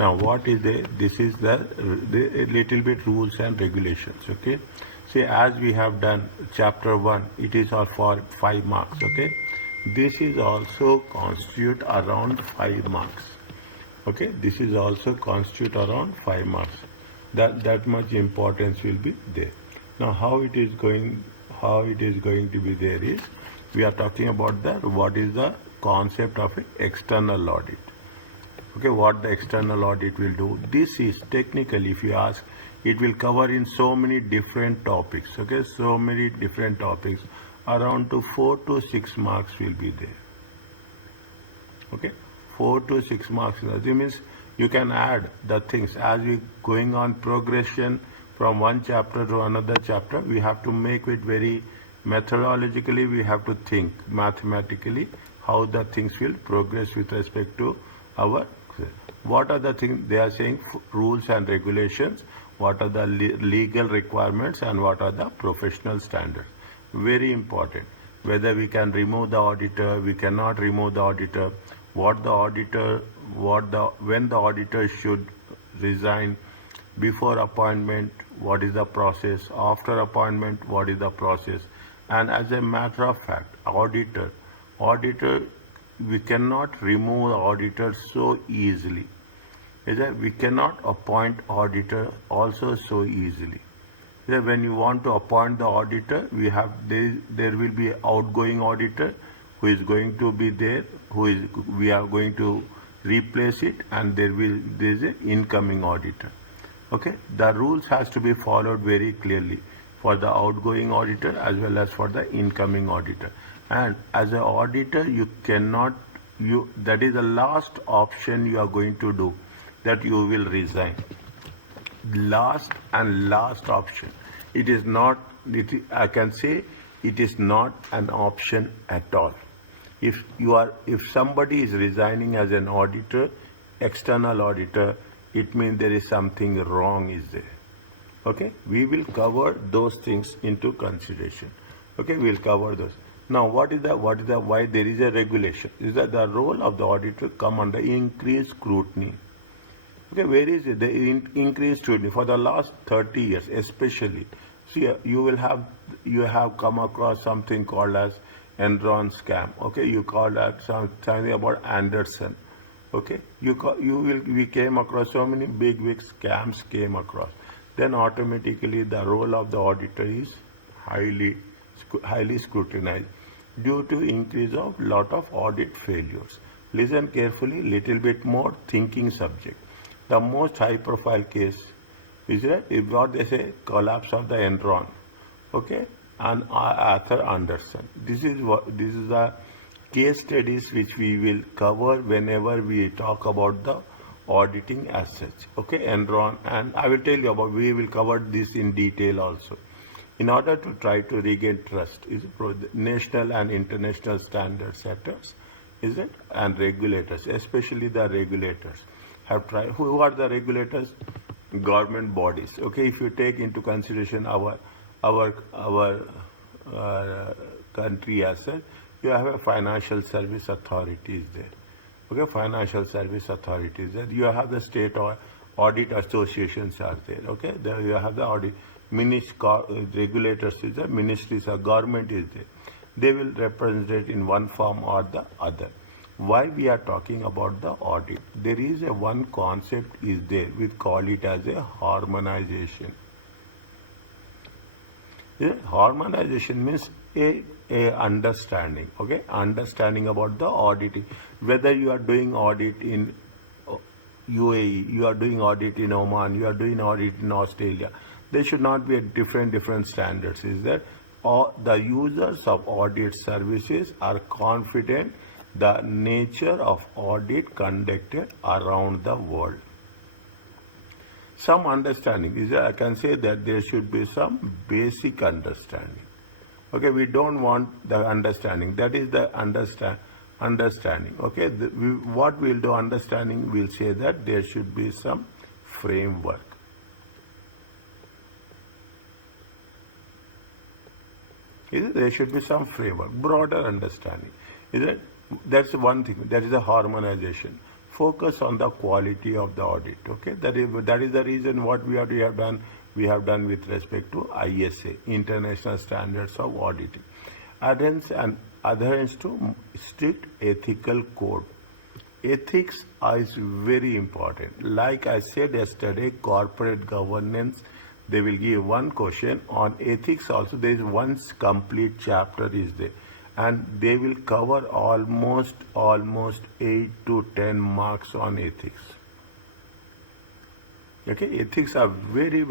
Now what is this is the little bit rules and regulations. Okay, see, as we have done chapter 1, it is all for 5 marks. Okay, this is also constitute around 5 marks. Okay, this is also constitute around 5 marks. That much importance will be there. Now how it is going to be there is, we are talking about what is the concept of an external audit. Okay, what the external audit will do. This is technically, if you ask, it will cover in so many different topics. Okay, so many different topics. Around to 4 to 6 marks will be there. Okay, 4 to 6 marks. That means you can add the things as we going on progression from one chapter to another chapter. We have to make it very methodologically. We have to think mathematically how the things will progress with respect to our. What are the things they are saying? Rules and regulations. What are the legal requirements and what are the professional standards? Very important. Whether we can remove the auditor, we cannot remove the auditor. When the auditor should resign, before appointment, what is the process? After appointment, what is the process? And as a matter of fact, auditor, we cannot remove the auditor so easily. Is that we cannot appoint auditor also so easily. When you want to appoint the auditor, there will be outgoing auditor who is going to be there, we are going to replace it, and there is an incoming auditor. Okay, the rules has to be followed very clearly for the outgoing auditor as well as for the incoming auditor. And as an auditor, that is the last option you are going to do, that you will resign. Last option. It is not, I can say, it is not an option at all. If somebody is resigning as an auditor, external auditor, it means there is something wrong is there. Okay, we will cover those things into consideration. Okay, we'll cover those. Now, why there is a regulation? Is that the role of the auditor come under increased scrutiny? Okay, where is it? The increased scrutiny for the last 30 years, especially. See, you have come across something called as Enron scam. Okay, you call that something about Anderson. Okay, we came across so many big scams came across. Then automatically the role of the auditor is highly scrutinized due to increase of lot of audit failures. Listen carefully, little bit more thinking subject. The most high profile case is what they say, collapse of the Enron. Okay, and Arthur Anderson. This is the case studies which we will cover whenever we talk about the auditing as such. Okay, Enron, and I will tell you about, we will cover this in detail also. In order to try to regain trust, national and international standard setters, and regulators, especially the regulators, have tried. Who are the regulators? Government bodies. Okay, if you take into consideration our country as such, you have a financial service authorities there. Okay, financial service authorities there. You have the state audit associations are there. Okay, there you have the audit regulators is there, ministries or government is there. They will represent in one form or the other. Why we are talking about the audit? There is one concept is there. We call it as a harmonization. Harmonization means a understanding. Okay, understanding about the auditing. Whether you are doing audit in UAE, you are doing audit in Oman, you are doing audit in Australia. There should not be different standards. Is that the users of audit services are confident the nature of audit conducted around the world. Some understanding is that I can say that there should be some basic understanding. Okay, we don't want the understanding. That is the understanding. Okay, what we'll do understanding, we'll say that there should be some framework. There should be some framework, broader understanding. That's one thing. That is a harmonization. focus on the quality of the audit. Okay, that is the reason what we have done. We have done with respect to ISA, International Standards of Auditing, adherence to strict ethical code. Ethics is very important. Like I said yesterday, corporate governance, they will give one question on ethics also. There is one complete chapter is there, and they will cover almost 8 to 10 marks on ethics. Okay, ethics are very,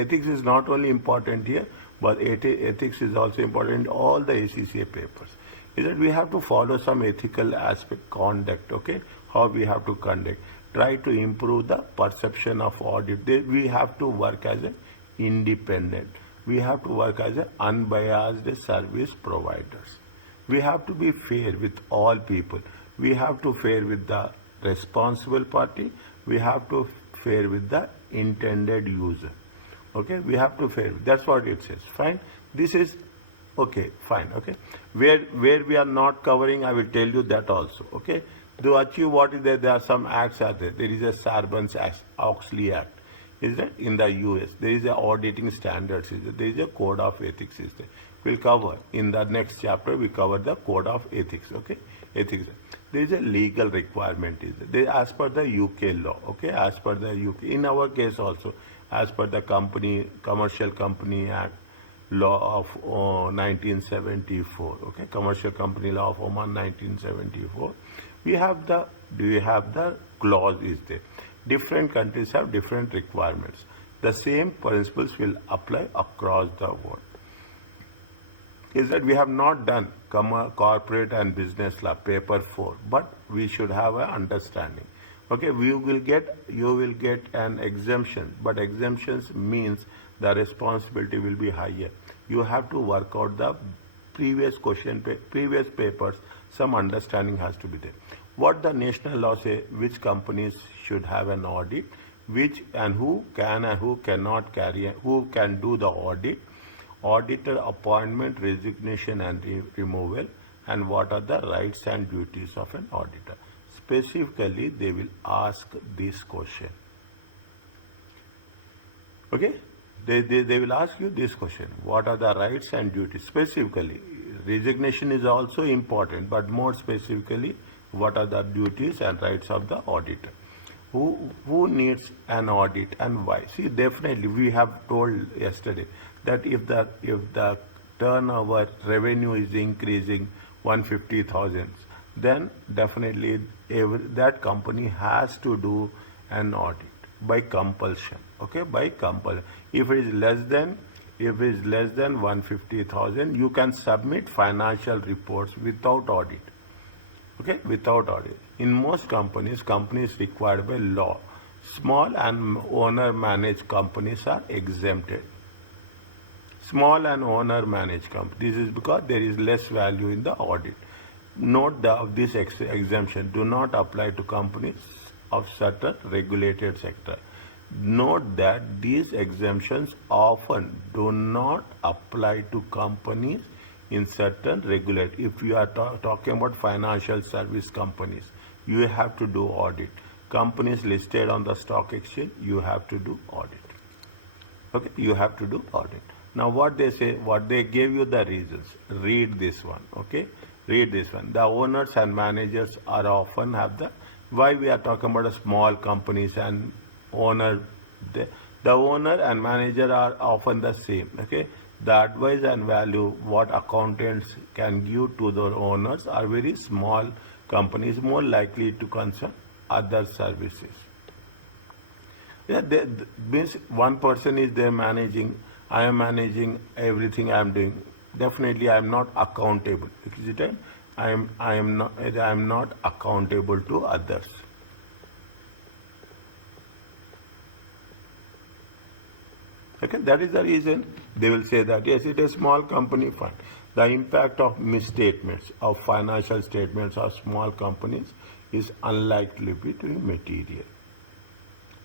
ethics is not only important here, but ethics is also important in all the ACCA papers. Is that we have to follow some ethical aspect, conduct, okay, how we have to conduct, try to improve the perception of audit. We have to work as an independent. We have to work as an unbiased service providers. We have to be fair with all people. We have to fair with the responsible party. We have to fair with the intended user. Okay, we have to fair. That's what it says. Fine. This is okay. Fine. Okay. Where we are not covering, I will tell you that also. Okay. To achieve what is there are some acts are there. There is a Sarbanes-Oxley Act. Is that in the US? There is a auditing standards. Is there? There is a code of ethics. Is there? We'll cover in the next chapter. We cover the code of ethics. Okay. Ethics. There is a legal requirement. Is there? As per the UK law. Okay. As per the UK. In our case also, as per the Commercial Company Act law of 1974. Okay. Commercial Company Law of Oman 1974. We have the clause is there. Different countries have different requirements. The same principles will apply across the world. Is that we have not done corporate and business law paper 4, but we should have an understanding. Okay, you will get an exemption, but exemptions means the responsibility will be higher. You have to work out the previous papers. Some understanding has to be there. What the national law say, which companies should have an audit, which and who can and who cannot who can do the audit, auditor appointment, resignation and removal, and what are the rights and duties of an auditor. Specifically, they will ask this question. Okay? They will ask you this question. What are the rights and duties? Specifically, resignation is also important, but more specifically, what are the duties and rights of the auditor? Who needs an audit and why? See, definitely we have told yesterday that if the turnover revenue is increasing 150,000, then definitely that company has to do an audit by compulsion. Okay, by compulsion. If it is less than 150,000, you can submit financial reports without audit. Okay, without audit. In most companies required by law. Small and owner-managed companies are exempted. Small and owner-managed companies. This is because there is less value in the audit. Note that this exemption do not apply to companies of certain regulated sector. Note that these exemptions often do not apply to companies in certain regulated. If you are talking about financial service companies, you have to do audit. Companies listed on the stock exchange, you have to do audit. Okay, you have to do audit. Now what they say, what they gave you the reasons. Read this one. Okay, read this one. The owners and managers are often have the, why we are talking about a small companies and owner, the owner and manager are often the same. Okay. The advice and value what accountants can give to the owners are very small companies, more likely to concern other services. Yeah, means one person is there managing, I am managing everything I am doing. Definitely I am not accountable. I am not accountable to others. Okay, that is the reason they will say that yes, it is a small company, fine. The impact of misstatements of financial statements of small companies is unlikely to be material.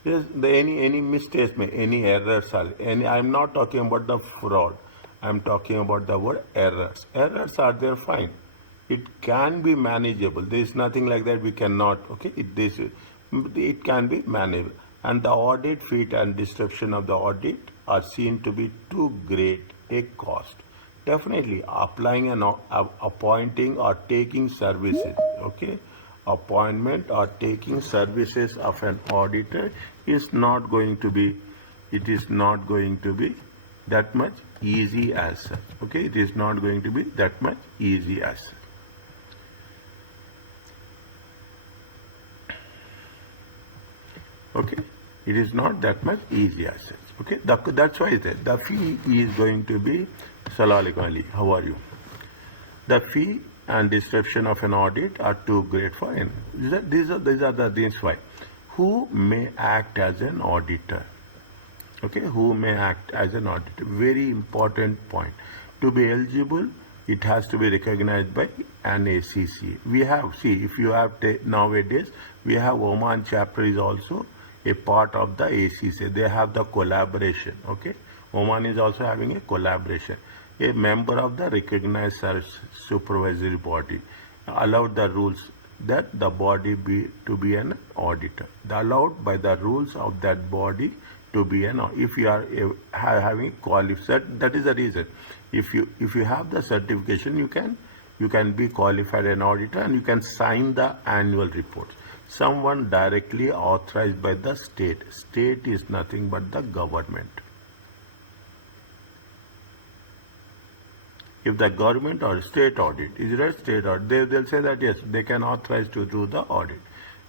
Yes, any misstatement, any errors are any. I am not talking about the fraud. I am talking about the word errors. Errors are there, fine. It can be manageable. There is nothing like that we cannot. Okay, it can be manageable. And the audit fee and disruption of the audit are seen to be too great a cost. Definitely, applying and appointing or taking services. Okay, appointment or taking services of an auditor is not going to be. It is not going to be that much easy as such. Okay, it is not going to be that much easy as such. Okay, it is not that much easy as such. Okay, that's why the fee is going to be. Salaam alaikum Ali, how are you? The fee and disruption of an audit are too great for any. These are the things why. Who may act as an auditor? Okay, who may act as an auditor? Very important point. To be eligible, it has to be recognized by an ACCA. We have, see, if you have nowadays, we have Oman chapter is also a part of the ACCA. They have the collaboration. Okay, Oman is also having a collaboration. A member of the recognized supervisory body allowed the rules that the body be to be an auditor. The allowed by the rules of that body to be an. If you are having qualified, that is the reason. If you have the certification, you can be qualified an auditor and you can sign the annual reports. Someone directly authorized by the state. State is nothing but the government. If the government or state audit, is it a state audit? They'll say that yes, they can authorize to do the audit.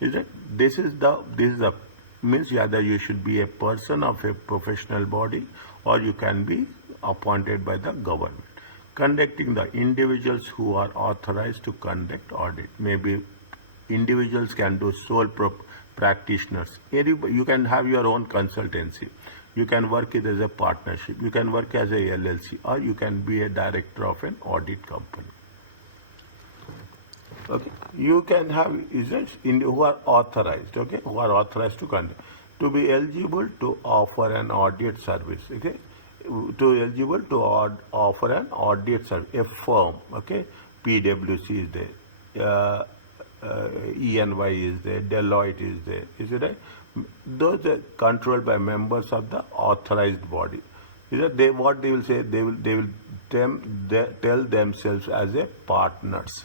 Is it? This is the means either you should be a person of a professional body or you can be appointed by the government. Conducting the individuals who are authorized to conduct audit. Maybe individuals can do sole practitioners. You can have your own consultancy. You can work it as a partnership. You can work as a LLC, or you can be a director of an audit company. Okay, you can have agents who are authorized. Okay, who are authorized to conduct. To be eligible to offer an audit service. Okay, to eligible to offer an audit service. A firm. Okay, PwC is there. ENY is there, Deloitte is there, is it right? Those are controlled by members of the authorized body. Is that what they will say? They will tell themselves as a partners.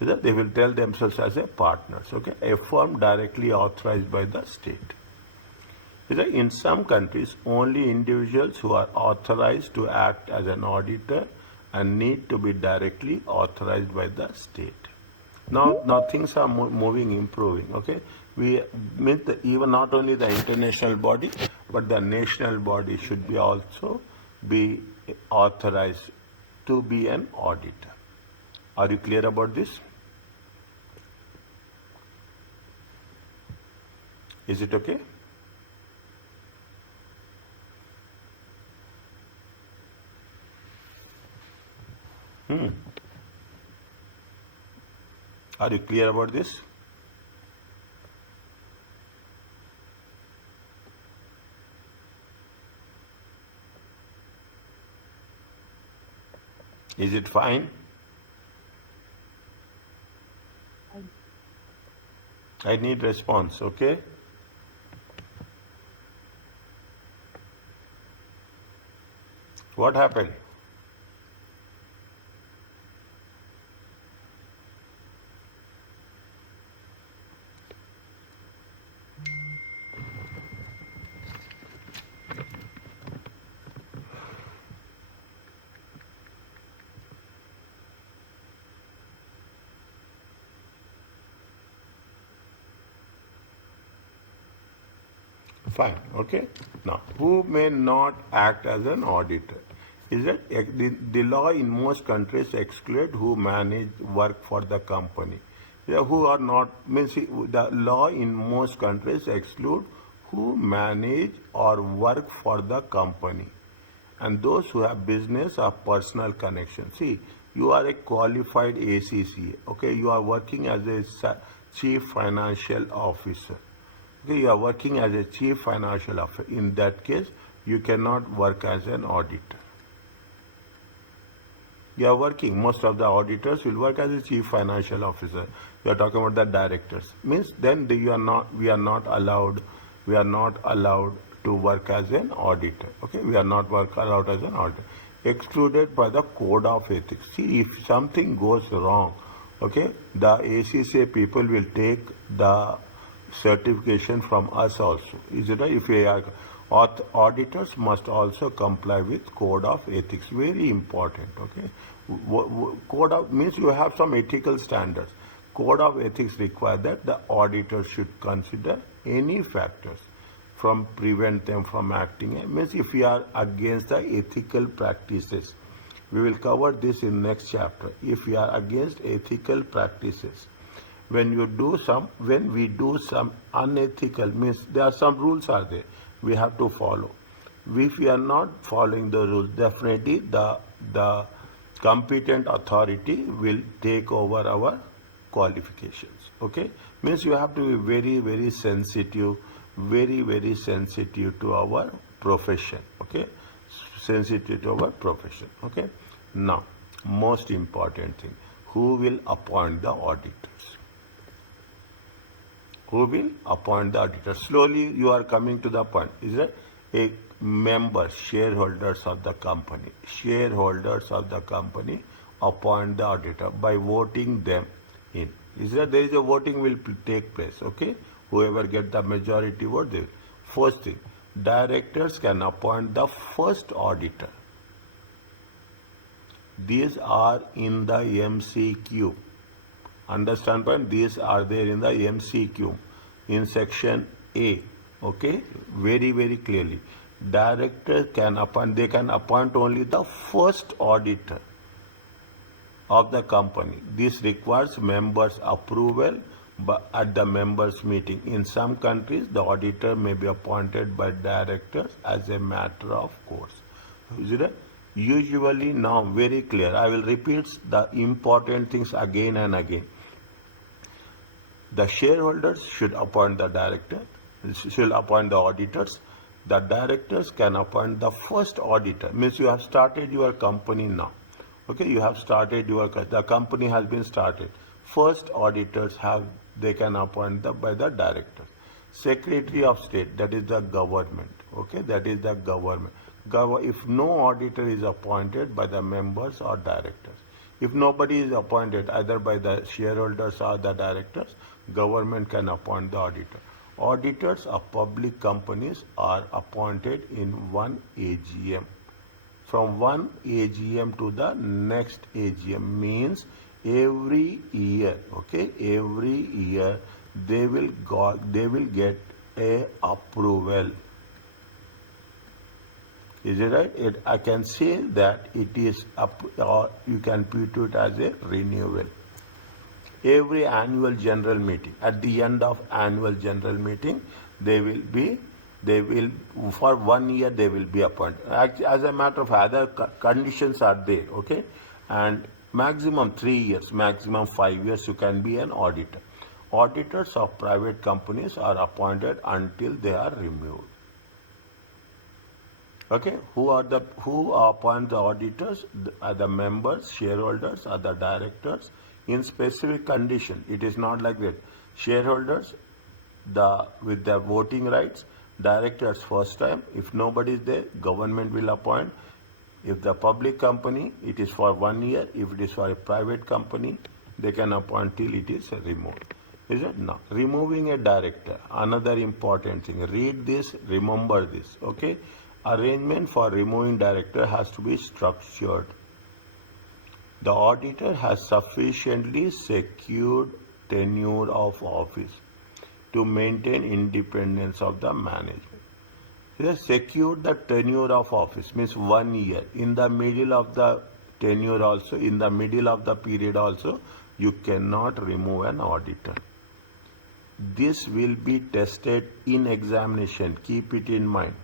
Is that they will tell themselves as a partners. Okay, a firm directly authorized by the state. Is that in some countries only individuals who are authorized to act as an auditor and need to be directly authorized by the state. Now things are moving, improving. Okay, we mean even not only the international body, but the national body should be also be authorized to be an auditor. Are you clear about this? Is it okay? Are you clear about this? Is it fine? I need response, okay? What happened? Fine, okay. Now, who may not act as an auditor? Is that the law in most countries exclude who manage work for the company. Yeah, who are not, means the law in most countries exclude who manage or work for the company. And those who have business or personal connection. See, you are a qualified ACCA, okay? You are working as a chief financial officer. Okay, you are working as a chief financial officer. In that case, you cannot work as an auditor. You are working. Most of the auditors will work as a chief financial officer. You are talking about the directors. Means then we are not allowed to work as an auditor. Okay, we are not allowed as an auditor. Excluded by the code of ethics. See, if something goes wrong, okay, the ACCA people will take the certification from us also. Is it right? If we are auditors must also comply with code of ethics. Very important. Okay, code of means you have some ethical standards. Code of ethics require that the auditor should consider any factors from prevent them from acting. Means if we are against the ethical practices, we will cover this in next chapter. If we are against ethical practices, when we do some unethical, means there are some rules are there we have to follow. If we are not following the rules, definitely the competent authority will take over our qualifications. Okay, means you have to be very sensitive, very sensitive to our profession. Okay, sensitive to our profession. Okay, now most important thing, who will appoint the auditors? Who will appoint the auditor? Slowly you are coming to the point. Is that a member, shareholders of the company? Shareholders of the company appoint the auditor by voting them in. Is that there is a voting will take place? Okay, whoever get the majority vote, they will. First thing, directors can appoint the first auditor. These are in the MCQ. Understand point? These are there in the MCQ in section A. Okay, very clearly. Director can appoint, they can appoint only the first auditor of the company. This requires members' approval at the members' meeting. In some countries, the auditor may be appointed by directors as a matter of course. Is it? Usually now very clear. I will repeat the important things again and again. The shareholders should appoint the director, should appoint the auditors. The directors can appoint the first auditor. Means you have started your company now. Okay, you have started the company has been started. First auditors they can appoint by the directors. Secretary of State, that is the government. Okay, that is the government. If no auditor is appointed by the members or directors, if nobody is appointed either by the shareholders or the directors, government can appoint the auditor. Auditors of public companies are appointed in one AGM. From one AGM to the next AGM means every year. Okay, every year they will get a approval. Is it right? I can say that it is up, or you can put it as a renewal. Every annual general meeting, at the end of annual general meeting, for 1 year they will be appointed. As a matter of fact, other conditions are there. Okay, and maximum 3 years, maximum 5 years, you can be an auditor. Auditors of private companies are appointed until they are removed. Okay, who appoint the auditors? Are the members, shareholders, are the directors in specific condition. It is not like that. Shareholders, with their voting rights, directors first time. If nobody is there, government will appoint. If the public company, it is for 1 year. If it is for a private company, they can appoint till it is removed. Is it? Now, removing a director, another important thing. Read this, remember this. Okay. Arrangement for removing director has to be structured. The auditor has sufficiently secured tenure of office to maintain independence of the management. He has secured the tenure of office, means 1 year. In the middle of the tenure also, in the middle of the period also, you cannot remove an auditor. This will be tested in examination. Keep it in mind.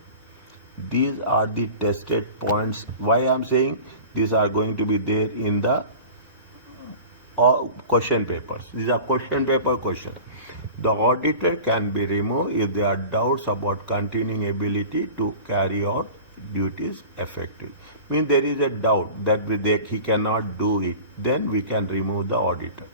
These are the tested points. Why I am saying these are going to be there in the question papers. These are question paper questions. The auditor can be removed if there are doubts about continuing ability to carry out duties effectively. Means there is a doubt that he cannot do it, then we can remove the auditor.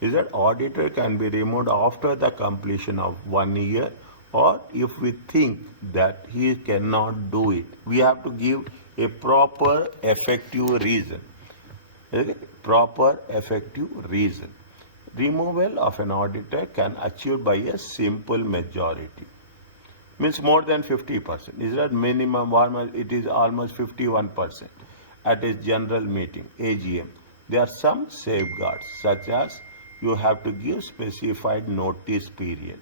Is that auditor can be removed after the completion of 1 year, or if we think that he cannot do it, we have to give a proper effective reason. Okay? Proper effective reason. Removal of an auditor can achieved by a simple majority. Means more than 50%. Is that minimum? It is almost 51% at a general meeting, AGM. There are some safeguards, such as you have to give specified notice period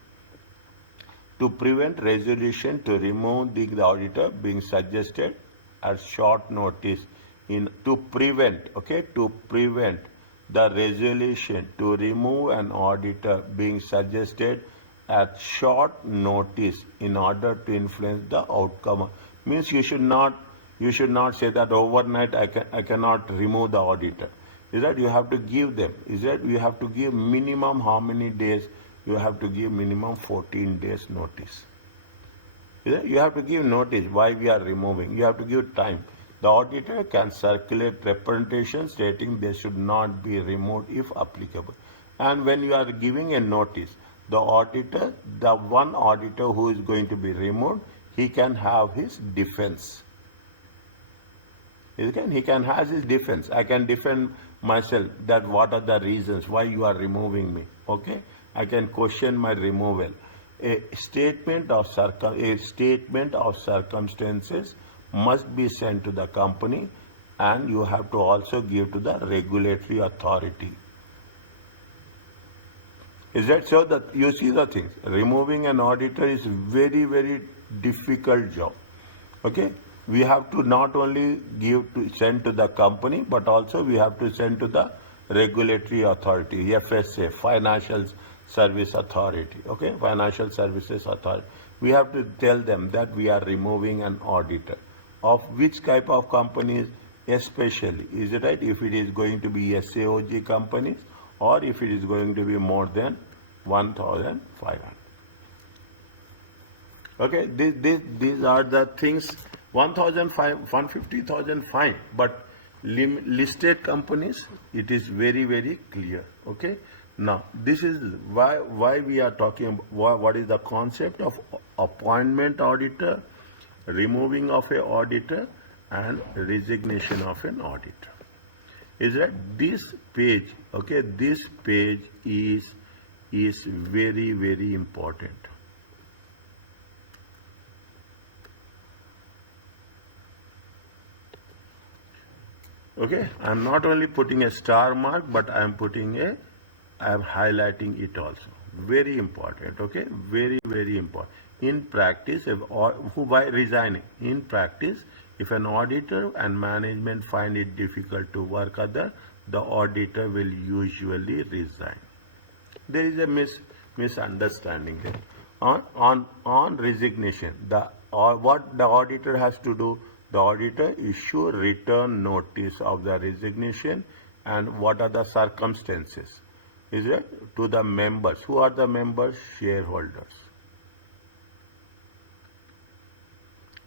to prevent resolution to remove the auditor being suggested at short notice to prevent the resolution to remove an auditor being suggested at short notice in order to influence the outcome. Means you should not say that overnight I cannot remove the auditor. Is that you have to give them? Is that you have to give minimum how many days? You have to give minimum 14 days notice. Is that you have to give notice why we are removing. You have to give time. The auditor can circulate representation stating they should not be removed if applicable. And when you are giving a notice, the one auditor who is going to be removed, he can have his defense. He can have his defense. I can defend myself that what are the reasons why you are removing me. Okay, I can question my removal. A statement of circumstances must be sent to the company, and you have to also give to the regulatory authority. Is that so? That you see the things. Removing an auditor is very, very difficult job. Okay, we have to not only send to the company, but also we have to send to the regulatory authority, FSA, Financial Service Authority. Okay, Financial Services Authority. We have to tell them that we are removing an auditor. Of which type of companies, especially? Is it right? If it is going to be SAOG companies, or if it is going to be more than 1,500. Okay, these are the things. 150,000 fine, but listed companies, it is very, very clear. Okay, now this is why we are talking about what is the concept of appointment auditor, removing of an auditor, and resignation of an auditor. Is that this page? Okay, this page is very, very important. Okay, I am not only putting a star mark, but I am highlighting it also. Very important. Okay, very, very important. In practice, by resigning, in practice, if an auditor and management find it difficult to work the auditor will usually resign. There is a misunderstanding here. On resignation, what the auditor has to do, the auditor issue return notice of the resignation, and what are the circumstances? Is it to the members? Who are the members? Shareholders.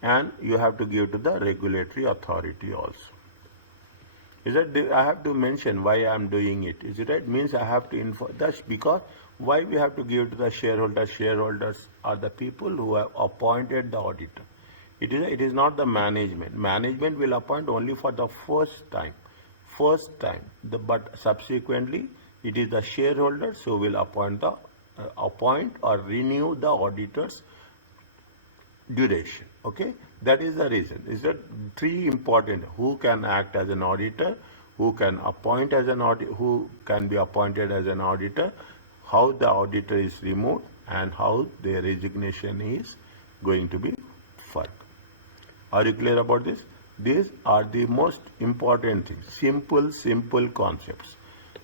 And you have to give to the regulatory authority also. Is that I have to mention why I am doing it? Is it right? Means I have to inform. That's because why we have to give to the shareholders. Shareholders are the people who have appointed the auditor. It is not the management. Management will appoint only for the first time. But subsequently it is the shareholders who will appoint or renew the auditor's duration. Okay, that is the reason. Is that three important: who can act as an auditor, who can appoint as an auditor, who can be appointed as an auditor, how the auditor is removed, and how their resignation is going to be filed. Are you clear about this? These are the most important things. Simple concepts.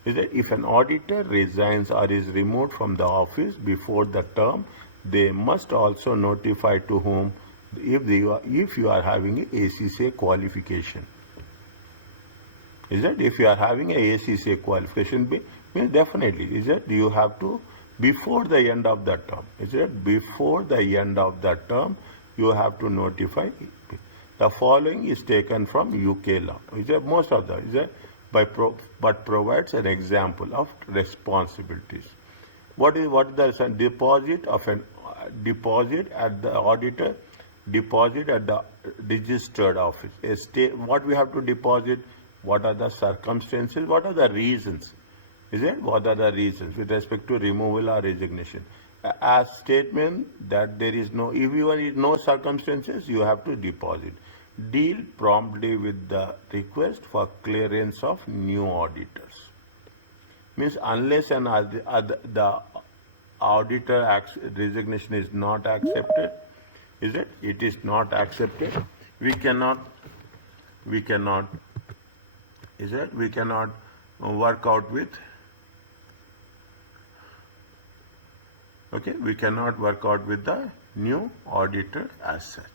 Is that if an auditor resigns or is removed from the office before the term, they must also notify to whom if you are having a ACCA qualification. Is that if you are having a ACCA qualification, means definitely is that you have to before the end of the term. Is that before the end of the term you have to notify. The following is taken from UK law. Is that most of the is that but provides an example of responsibilities. What is the deposit of an deposit at the auditor, deposit at the registered office. A state, what we have to deposit, what are the circumstances, what are the reasons, is it? What are the reasons with respect to removal or resignation? As statement that there is no, if you are no circumstances, you have to deposit. Deal promptly with the request for clearance of new auditors. Means unless the auditor resignation is not accepted, is it? It is not accepted. We cannot, is it? We cannot work out with, okay, we cannot work out with the new auditor as such.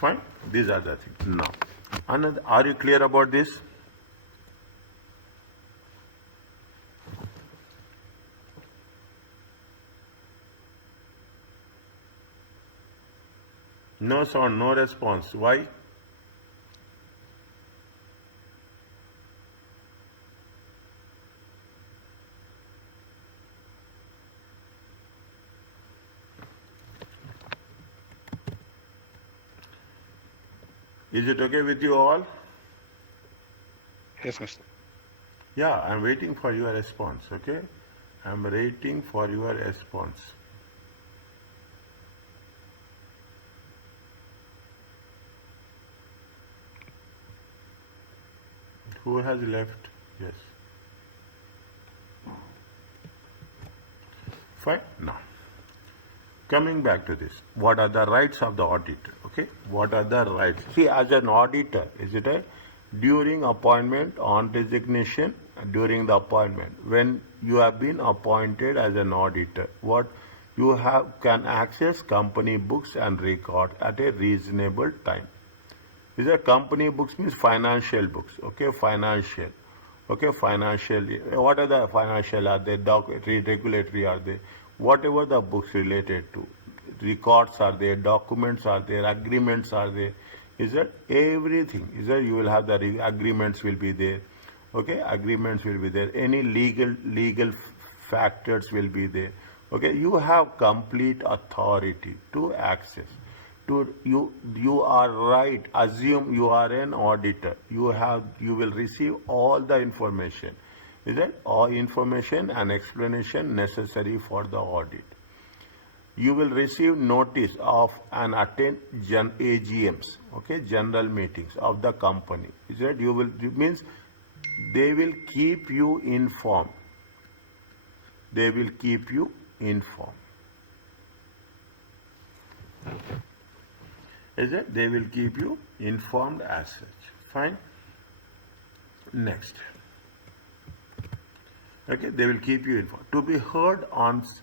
Fine, these are the things. Now, another, are you clear about this? No sound, no response. Why? Is it okay with you all? Yes, Mr. Yeah, I'm waiting for your response, okay? I'm waiting for your response. Who has left? Yes. Fine. Now, coming back to this, what are the rights of the auditor? Okay, what are the rights? See, as an auditor, is it a during appointment, on resignation, during the appointment, when you have been appointed as an auditor, what you have can access company books and records at a reasonable time. These are company books means financial books, okay, financial. Okay, financial, what are the financial, are they regulatory, are they, whatever the books related to, records are there, documents are there, agreements are there, is that everything, is that you will have the agreements will be there, okay, agreements will be there, any legal factors will be there, okay, you have complete authority to access. You are right, assume you are an auditor, you will receive all the information, is that all information and explanation necessary for the audit. You will receive notice of and attend AGMs, okay, general meetings of the company, is that you will, it means they will keep you informed, they will keep you informed. Is it? They will keep you informed as such. Fine. Next. Okay, they will keep you informed. To be heard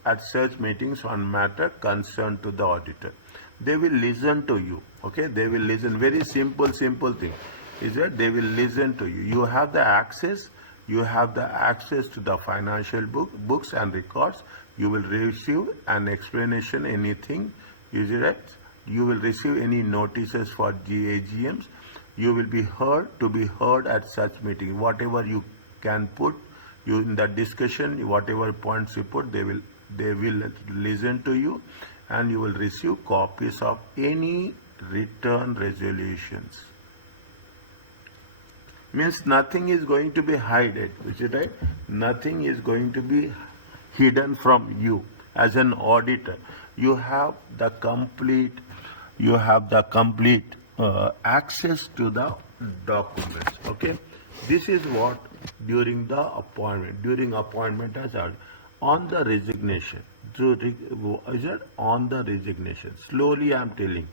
at such meetings on matter concerned to the auditor. They will listen to you. Okay, they will listen. Very simple thing. Is that they will listen to you. You have the access. You have the access to the financial books and records. You will receive an explanation, anything. Is it right? You will receive any notices for AGMs. You will be heard, to be heard at such meeting. Whatever you can put, you in the discussion, whatever points you put, they will listen to you, and you will receive copies of any written resolutions. Means nothing is going to be hidden, is it right? Nothing is going to be hidden from you as an auditor. You have the complete access to the documents. Okay, this is what during the appointment as on the resignation. Is it on the resignation? Slowly, I am telling.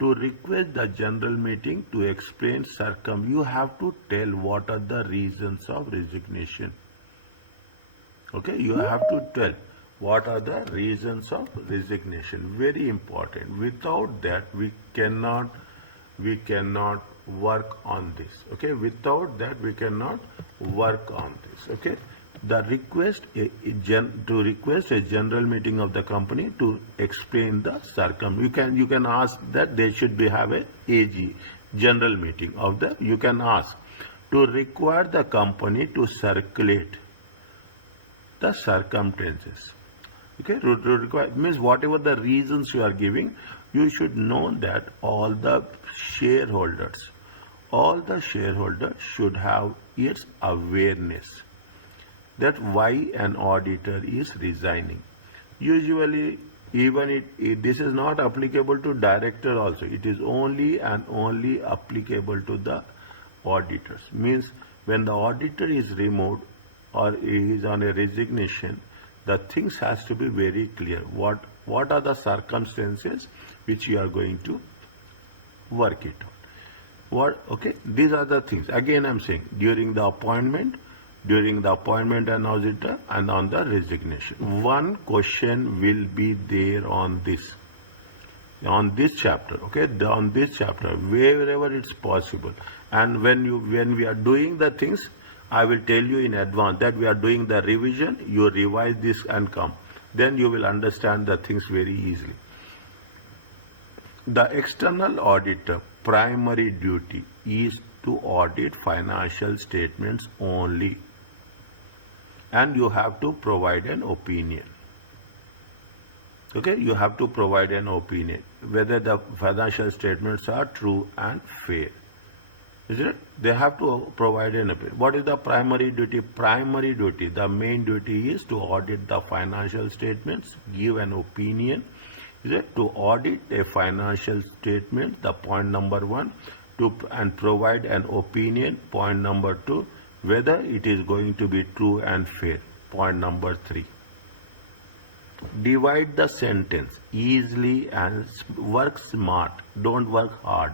To request the general meeting to explain you have to tell what are the reasons of resignation. Okay, you have to tell what are the reasons of resignation. Very important. Without that, we cannot work on this. Okay, without that, we cannot work on this. Okay, the to request a general meeting of the company to explain the you can ask that they should have a AG, general meeting of the, you can ask to require the company to circulate the circumstances. Okay, to require means whatever the reasons you are giving, you should know that all the shareholders should have its awareness that why an auditor is resigning. Usually, even this is not applicable to director also. It is only and only applicable to the auditors. Means when the auditor is removed or is on a resignation, the things has to be very clear. What are the circumstances which you are going to work it on? Okay, these are the things. Again, I'm saying during the appointment and auditor and on the resignation. One question will be there on this chapter, okay, on this chapter, wherever it's possible. And when we are doing the things, I will tell you in advance that we are doing the revision, you revise this and come. Then you will understand the things very easily. The external auditor primary duty is to audit financial statements only, and you have to provide an opinion. Okay, you have to provide an opinion whether the financial statements are true and fair. Isn't it? They have to provide an opinion. What is the primary duty? Primary duty, the main duty is to audit the financial statements, give an opinion. Is it? To audit a financial statement, the point number 1, and provide an opinion, point number 2, whether it is going to be true and fair, point number 3. Divide the sentence easily and work smart. Don't work hard.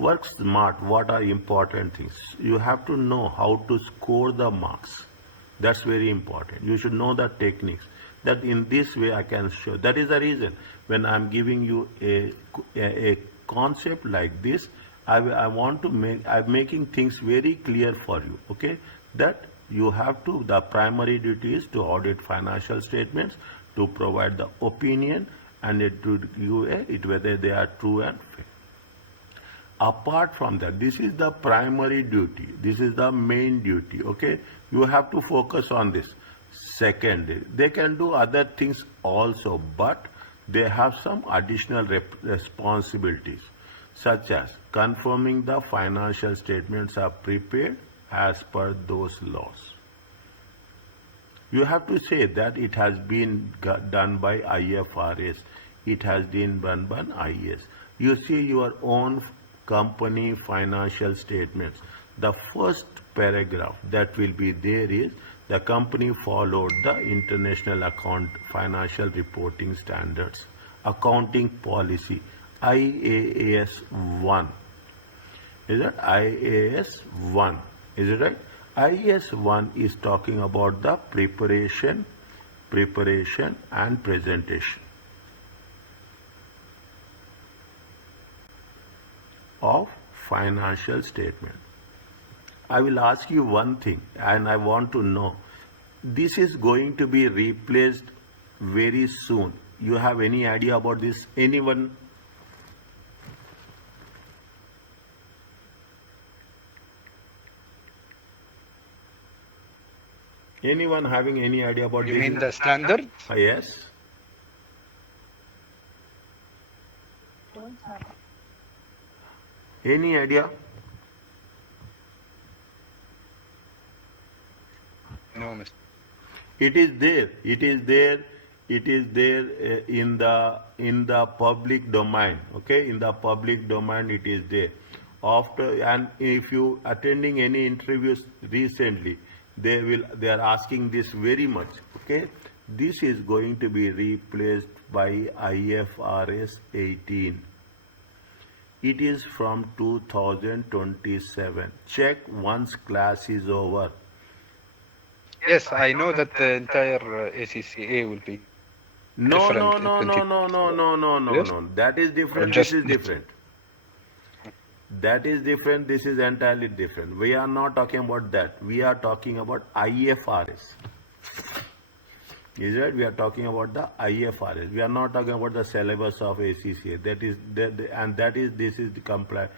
Work smart. What are important things? You have to know how to score the marks. That's very important. You should know the techniques. That in this way I can show. That is the reason when I'm giving you a concept like this, I'm making things very clear for you. Okay, that you have to. The primary duty is to audit financial statements, to provide the opinion, and to give whether they are true and fair. Apart from that, this is the primary duty. This is the main duty. Okay, you have to focus on this. Second, they can do other things also, but they have some additional responsibilities, such as confirming the financial statements are prepared as per those laws. You have to say that it has been done by IFRS. It has been done by IS. You see your own company financial statements. The first paragraph that will be there is the company followed the International Financial Reporting Standards, Accounting Policy, IAS 1. Is it IAS 1? Is it right? IAS 1 is talking about the preparation and presentation of financial statement. I will ask you one thing, and I want to know, this is going to be replaced very soon. You have any idea about this? Anyone? Anyone having any idea about this? You mean the standard? Yes. Any idea? No, Mr. It is there. It is there. It is there in the public domain. Okay, in the public domain it is there. And if you attending any interviews recently, they are asking this very much. Okay, this is going to be replaced by IFRS 18. It is from 2027. Check once class is over. Yes, I know that the entire ACCA will be No. Yes? That is different. This is different. That is different. This is entirely different. We are not talking about that. We are talking about IFRS. Is right? We are talking about the IFRS. We are not talking about the syllabus of ACCA. That is this is the compliant.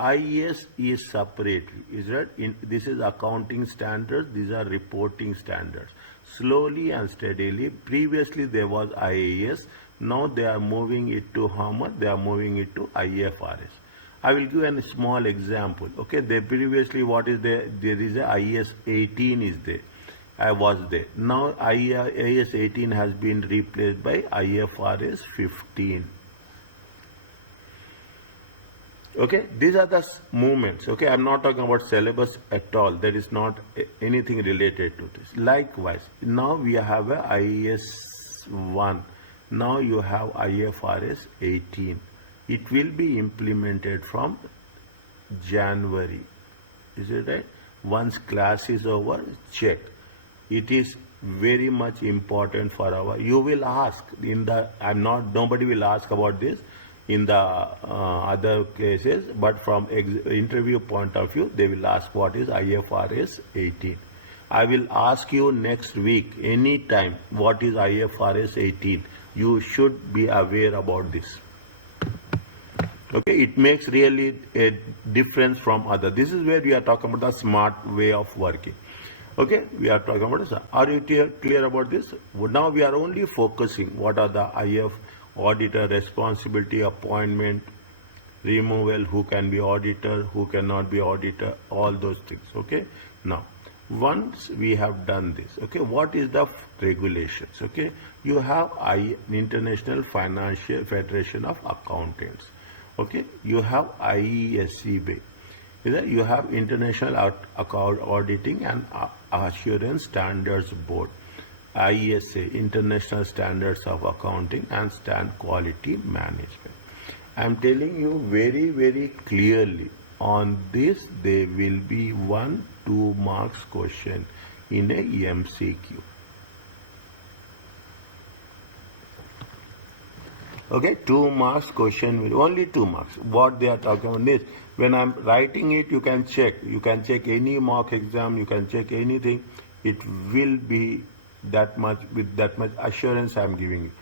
IAS is separate. Is right? This is accounting standards. These are reporting standards. Slowly and steadily. Previously there was IAS. Now they are moving it to how much? They are moving it to IFRS. I will give a small example. Okay, they previously what is there? There is a IAS 18 is there. I was there. Now IAS 18 has been replaced by IFRS 15. Okay, these are the movements. Okay, I'm not talking about syllabus at all. There is not anything related to this. Likewise, now we have a IAS 1. Now you have IFRS 18. It will be implemented from January. Is it right? Once class is over, check. It is very much important for our. You will ask in the. Nobody will ask about this in the other cases, but from interview point of view, they will ask what is IFRS 18. I will ask you next week, anytime, what is IFRS 18. You should be aware about this. Okay, it makes really a difference from other. This is where we are talking about the smart way of working. Okay, we are talking about this. Are you clear about this? Now we are only focusing what are the IF auditor responsibility, appointment, removal, who can be auditor, who cannot be auditor, all those things. Okay, now once we have done this, okay, what is the regulations? Okay, you have International Financial Federation of Accountants. Okay, you have IESCB. You have International Auditing and Assurance Standards Board, ISA, International Standards of Accounting and Stand Quality Management. I am telling you very, very clearly, on this there will be 1-2 marks question in a MCQ. Okay, 2 marks question will only 2 marks. What they are talking about is, when I'm writing it, you can check. You can check any mock exam, you can check anything. It will be that much, with that much assurance I'm giving you.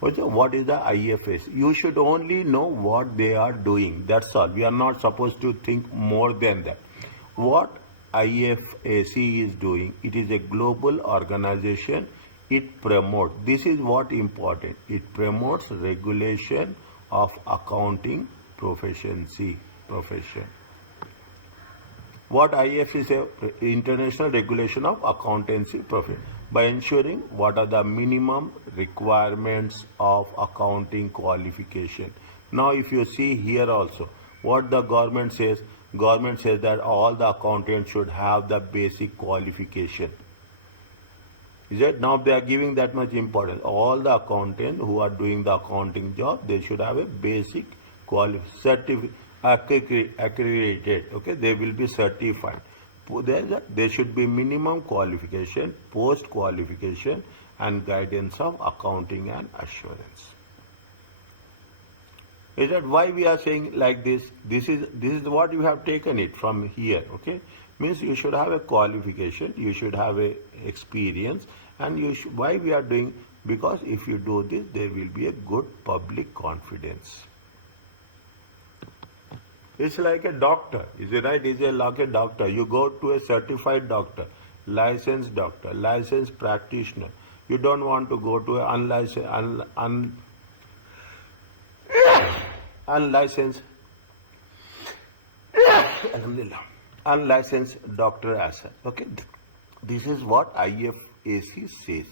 What is the IFS? You should only know what they are doing. That's all. We are not supposed to think more than that. What IFAC is doing, it is a global organization. It promotes, this is what important, it promotes regulation of accounting profession. What IF is a international regulation of accountancy profession, by ensuring what are the minimum requirements of accounting qualification. Now if you see here also, what the government says that all the accountants should have the basic qualification. Is it? Now they are giving that much importance. All the accountants who are doing the accounting job, they should have a basic accredited. Okay, they will be certified. There should be minimum qualification, post qualification, and guidance of accounting and assurance. Is that why we are saying like this? This is what you have taken it from here. Okay, means you should have a qualification, you should have a experience, and why we are doing, because if you do this, there will be a good public confidence. It's like a doctor. Is it right? It's like a doctor. You go to a certified doctor, licensed practitioner. You don't want to go to an unlicensed doctor as well. Okay, this is what IFAC says.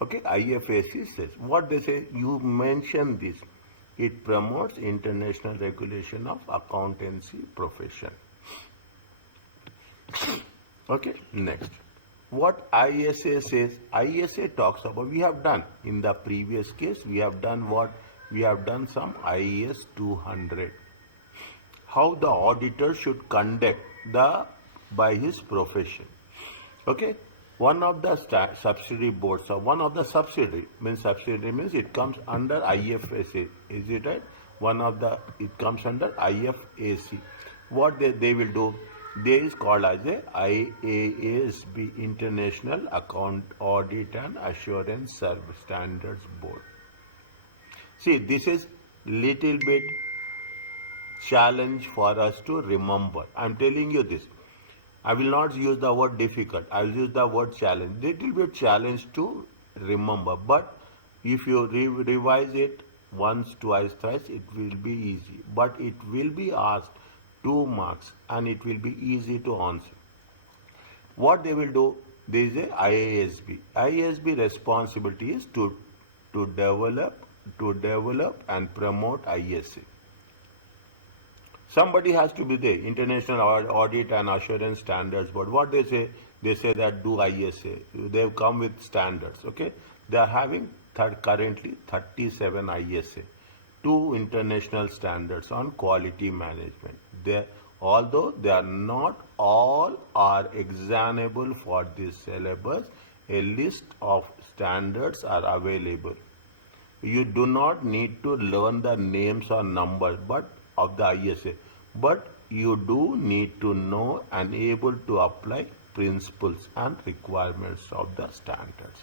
Okay, IFAC says what they say. You mention this. It promotes international regulation of accountancy profession. Okay, next. What ISA says, ISA talks about, we have done in the previous case, we have done what? We have done some IAS 200. How the auditor should conduct by his profession. Okay, one of the subsidiary boards, or one of the subsidiary means it comes under IFSA. Is it right? It comes under IFAC. What they will do, There is called as a IASB, International Account Audit and Assurance Service Standards Board. See, this is little bit challenge for us to remember. I'm telling you this. I will not use the word difficult. I will use the word challenge. Little bit challenge to remember. But if you revise it once, twice, thrice, it will be easy. But it will be asked 2 marks and it will be easy to answer. What they will do, there is a IASB. IASB responsibility is to develop and promote ISA. Somebody has to be there, International Audit and Assurance Standards Board. What they say? They say that do ISA. They've come with standards, okay? They are having currently 37 ISA, 2 international standards on quality management. Although they are not all are examinable for this syllabus, a list of standards are available. You do not need to learn the names or numbers of the ISA, but you do need to know and able to apply principles and requirements of the standards.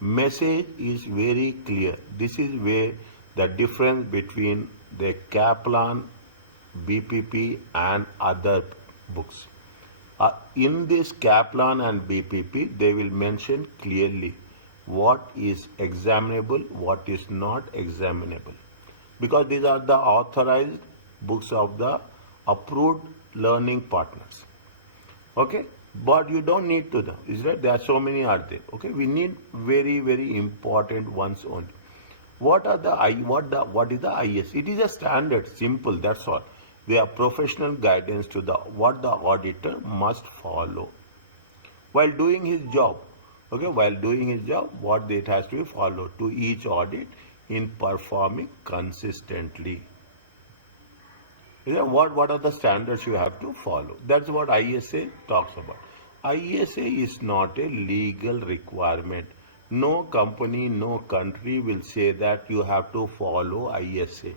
Message is very clear. This is where the difference between the Kaplan, BPP and other books. In this Kaplan and BPP, they will mention clearly what is examinable, what is not examinable. Because these are the authorized books of the approved learning partners. Okay? But you don't need to know. Is right? There are so many are there. Okay? We need very, very important ones only. What is the IS? It is a standard, simple, that's all. They are professional guidance to what the auditor must follow while doing his job. Okay, while doing his job, what it has to be followed to each audit in performing consistently. What are the standards you have to follow? That's what ISA talks about. ISA is not a legal requirement. No company, no country will say that you have to follow ISA.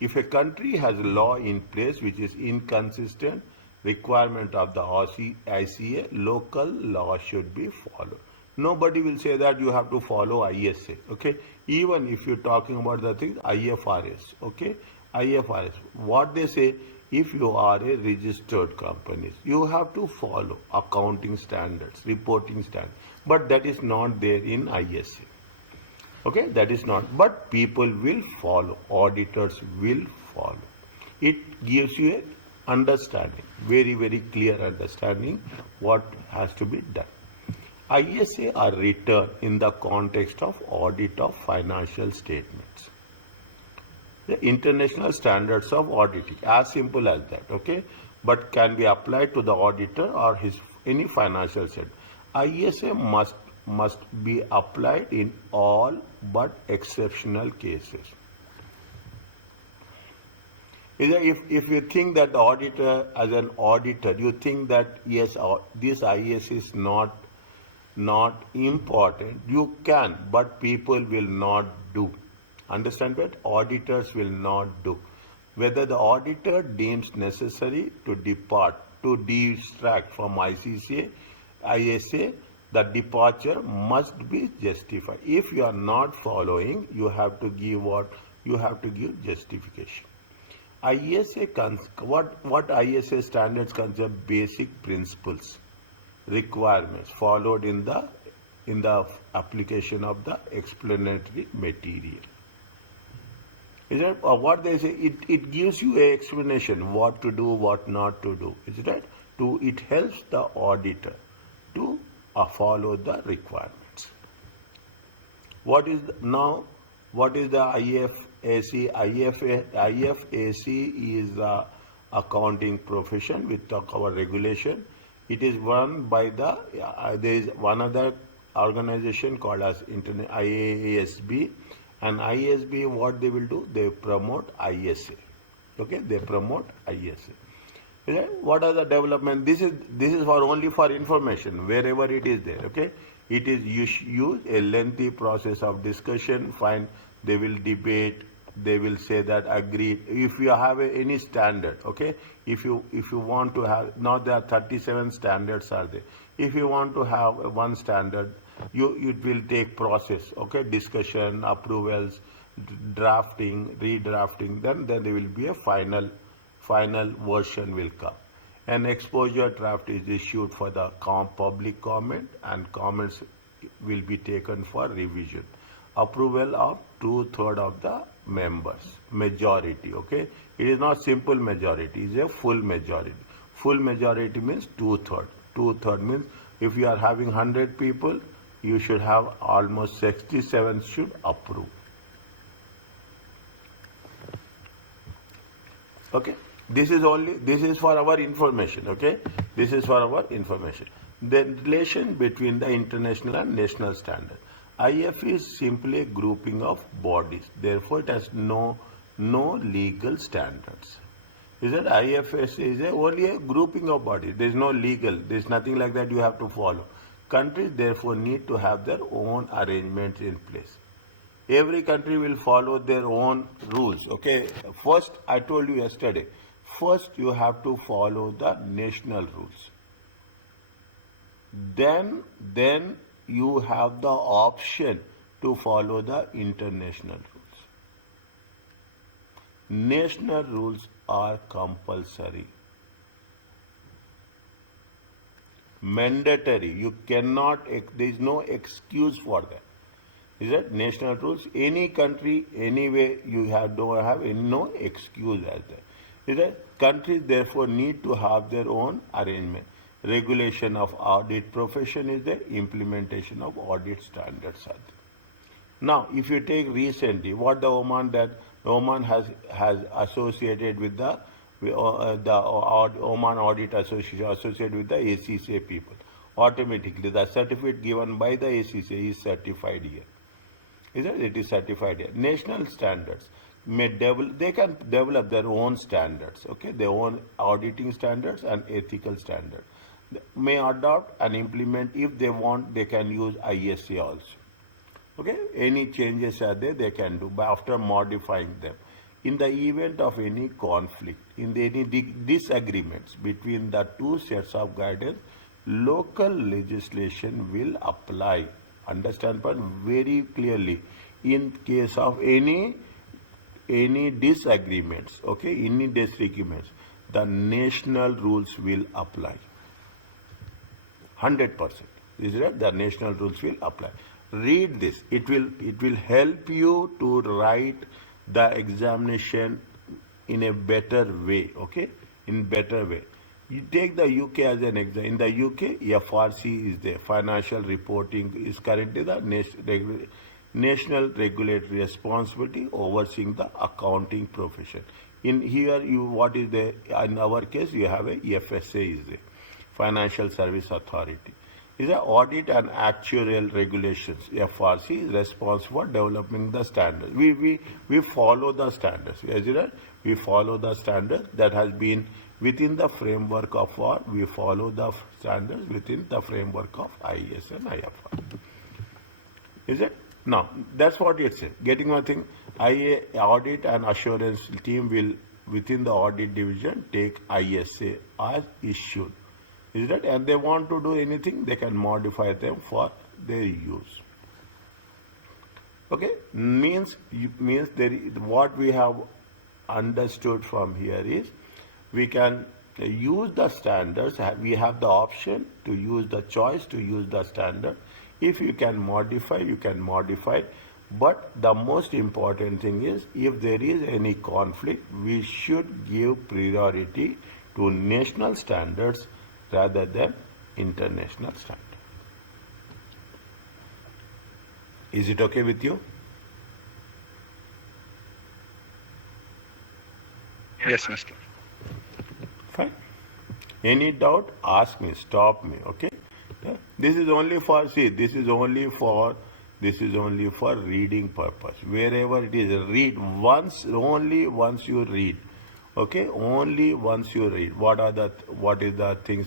If a country has a law in place which is inconsistent requirement of the ICA, local law should be followed. Nobody will say that you have to follow ISA, okay? Even if you're talking about the thing, IFRS, okay? IFRS, what they say, if you are a registered company, you have to follow accounting standards, reporting standards, but that is not there in ISA. Okay, that is not, but people will follow, auditors will follow. It gives you an understanding, very, very clear understanding what has to be done. ISA are written in the context of audit of financial statements. The international standards of auditing, as simple as that, okay, but can be applied to the auditor or any financial statement. ISA must be applied in all but exceptional cases. If you think that the auditor, as an auditor, you think that yes, this IS is not important, you can, but people will not do. Understand that? Auditors will not do. Whether the auditor deems necessary to distract from ICCA, ISA, the departure must be justified. If you are not following, you have to give what? You have to give justification. ISA what ISA standards consider basic principles, requirements followed in the application of the explanatory material. Is it what they say? It gives you an explanation what to do, what not to do. Is it right? It helps the auditor to follow the requirements. What is the IFAC? IFAC is the accounting profession. We talk about regulation. It is run by there is one other organization called as IASB, and IASB what they will do? They promote ISA. Okay, they promote ISA. Okay? What are the development? This is only for information wherever it is there. Okay, it is use a lengthy process of discussion. Fine, they will debate, they will say that agreed. If you have any standard, okay, if you want to have, now there are 37 standards are there. If you want to have one standard, it will take process, okay, discussion, approvals, drafting, redrafting, then there will be a final version will come. An exposure draft is issued for the public comment, and comments will be taken for revision. Approval of 2/3 of the members, majority, okay? It is not simple majority, it is a full majority. Full majority means 2/3. 2/3 means if you are having 100 people, you should have almost 67 should approve. Okay, this is for our information, okay? This is for our information. The relation between the international and national standard. IF is simply a grouping of bodies, therefore it has no legal standards. Is that IFS is only a grouping of bodies. There is no legal, there is nothing like that you have to follow. Countries therefore need to have their own arrangements in place. Every country will follow their own rules, okay? First, I told you yesterday, first you have to follow the national rules. Then you have the option to follow the international rules. National rules are compulsory, mandatory. You cannot, there is no excuse for that. Is that national rules? Any country, anyway, you don't have no excuse as that. Is that countries therefore need to have their own arrangement. Regulation of audit profession is there, implementation of audit standards are there. Now, if you take recently, what the Oman has associated with the Oman Audit Association associated with the ACCA people. Automatically, the certificate given by the ACCA is certified here. Is that it is certified here? National standards they can develop their own standards, okay, their own auditing standards and ethical standards. They may adopt and implement, if they want, they can use ISA also. Okay, any changes are there, they can do by after modifying them. In the event of any conflict, in any disagreements between the two sets of guidance, local legislation will apply. Understand but very clearly. In case of any disagreements, okay, any disagreements, the national rules will apply. 100%. Is that the national rules will apply. Read this. It will help you to write the examination in a better way. Okay, in better way. You take the UK as an example. In the UK, FRC is there. Financial reporting is currently the national regulatory responsibility overseeing the accounting profession. In here, what is there? In our case, you have a FSA is there, Financial Service Authority. Is the audit and actuarial regulations. FRC is responsible for developing the standards. We follow the standards. As you know, we follow the standards that has been within the framework of what we follow the standards within the framework of IS and IFR. Is it? Now, that's what it says. Getting one thing, IA audit and assurance team will within the audit division take ISA as issued. Is that? And they want to do anything, they can modify them for their use. Okay? Means what we have understood from here is we can use the standards. We have the option to use the choice to use the standard. If you can modify, you can modify. But the most important thing is if there is any conflict, we should give priority to national standards rather than international standard. Is it okay with you? Yes, Mr. Fine. Any doubt, ask me, stop me, okay? Yeah. This is only for, this is only for reading purpose. Wherever it is, read once, only once you read. Okay, only once you read. What is the things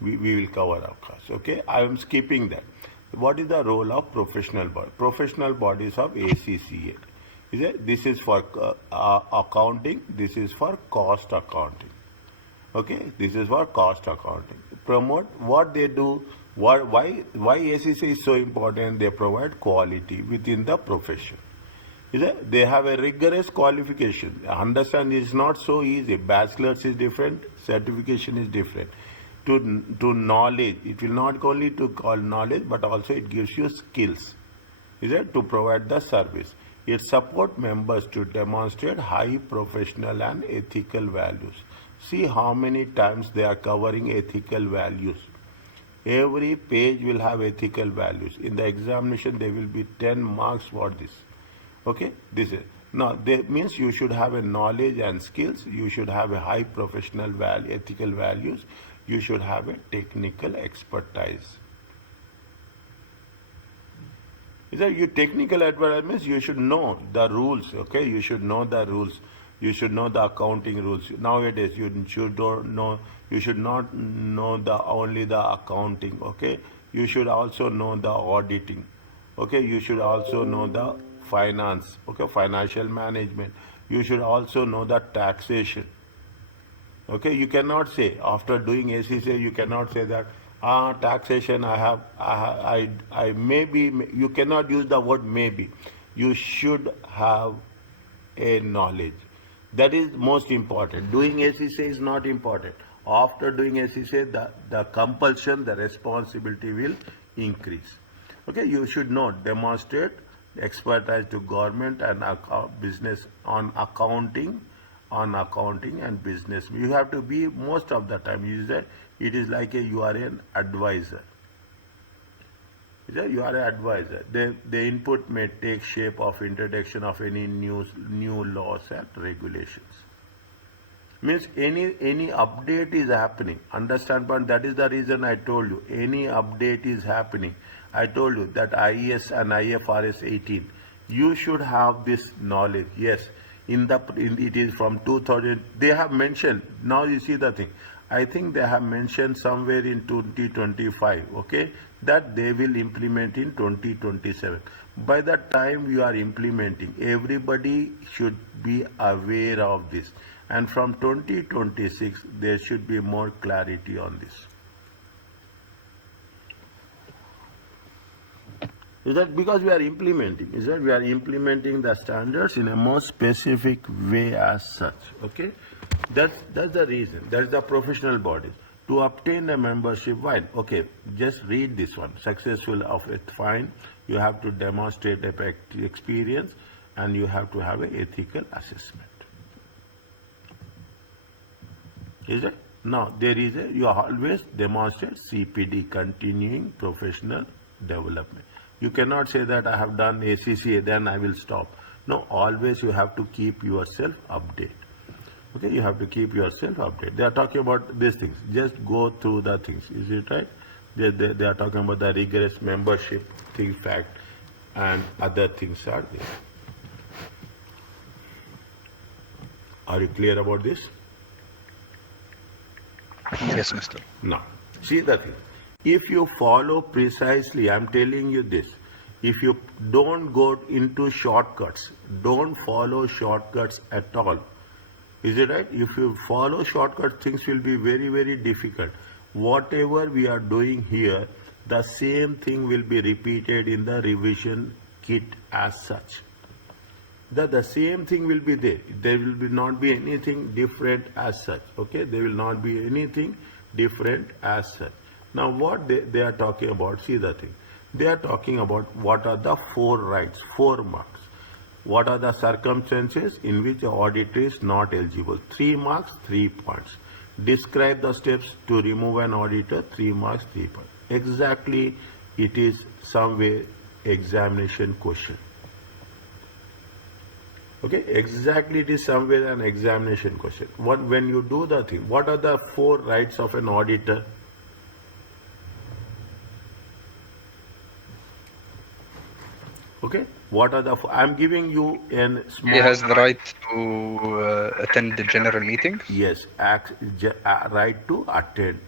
we will cover, of course. Okay, I am skipping that. What is the role of professional bodies? Professional bodies of ACCA. Is it? This is for accounting. This is for cost accounting. Okay, this is for cost accounting. Promote what they do. Why ACCA is so important? They provide quality within the profession. Is it? They have a rigorous qualification. Understand, it's not so easy. Bachelor's is different. Certification is different. To knowledge, it will not only to call knowledge, but also it gives you skills. Is it? To provide the service. It supports members to demonstrate high professional and ethical values. See how many times they are covering ethical values. Every page will have ethical values. In the examination, there will be 10 marks for this. Okay, this is now. That means you should have a knowledge and skills. You should have a high professional value, ethical values. You should have a technical expertise. Is that you technical advisor means you should know the rules. Okay, you should know the rules. You should know the accounting rules. Nowadays, you should don't know. You should not know the only the accounting. Okay, you should also know the auditing. Okay, you should also know the finance. Okay, financial management. You should also know the taxation. Okay, you cannot say after doing ACCA, you cannot say that taxation I maybe. You cannot use the word maybe. You should have a knowledge. That is most important. Doing ACCA is not important. After doing ACCA, the compulsion, the responsibility will increase. Okay, you should know, demonstrate expertise to government and business on accounting and business. You have to be most of the time. It is like you are an advisor. You are an advisor. The input may take shape of introduction of any new laws and regulations. Means any update is happening. Understand, but that is the reason I told you. Any update is happening. I told you that IES and IFRS 18. You should have this knowledge. Yes, it is from 2000. They have mentioned. Now you see the thing. I think they have mentioned somewhere in 2025, okay, that they will implement in 2027. By the time you are implementing, everybody should be aware of this. And from 2026, there should be more clarity on this. Is that because we are implementing? Is that we are implementing the standards in a more specific way as such? Okay, that's the reason. That's the professional bodies to obtain the membership. Why? Okay, just read this one. Successful of it, fine. You have to demonstrate experience, and you have to have an ethical assessment. Is it? Now there is you always demonstrate CPD, continuing professional development. You cannot say that I have done ACCA, then I will stop. No, always you have to keep yourself updated. Okay, you have to keep yourself updated. They are talking about these things. Just go through the things. Is it right? They are talking about the rigorous membership thing, fact, and other things are there. Are you clear about this? Yes, Mr. Now, see the thing. If you follow precisely, I'm telling you this, if you don't go into shortcuts, don't follow shortcuts at all. Is it right? If you follow shortcuts, things will be very, very difficult. Whatever we are doing here, the same thing will be repeated in the revision kit as such. The same thing will be there. There will not be anything different as such. Okay, there will not be anything different as such. Now what they are talking about, see the thing. They are talking about what are the 4 rights, 4 marks. What are the circumstances in which the auditor is not eligible? 3 marks, 3 points. Describe the steps to remove an auditor, 3 marks, 3 points. Exactly, it is some way examination question. Okay, exactly, it is somewhere an examination question. When you do the thing, what are the 4 rights of an auditor? Okay, what are the? I'm giving you a small. He has the right to attend the general meeting. Yes, right to attend.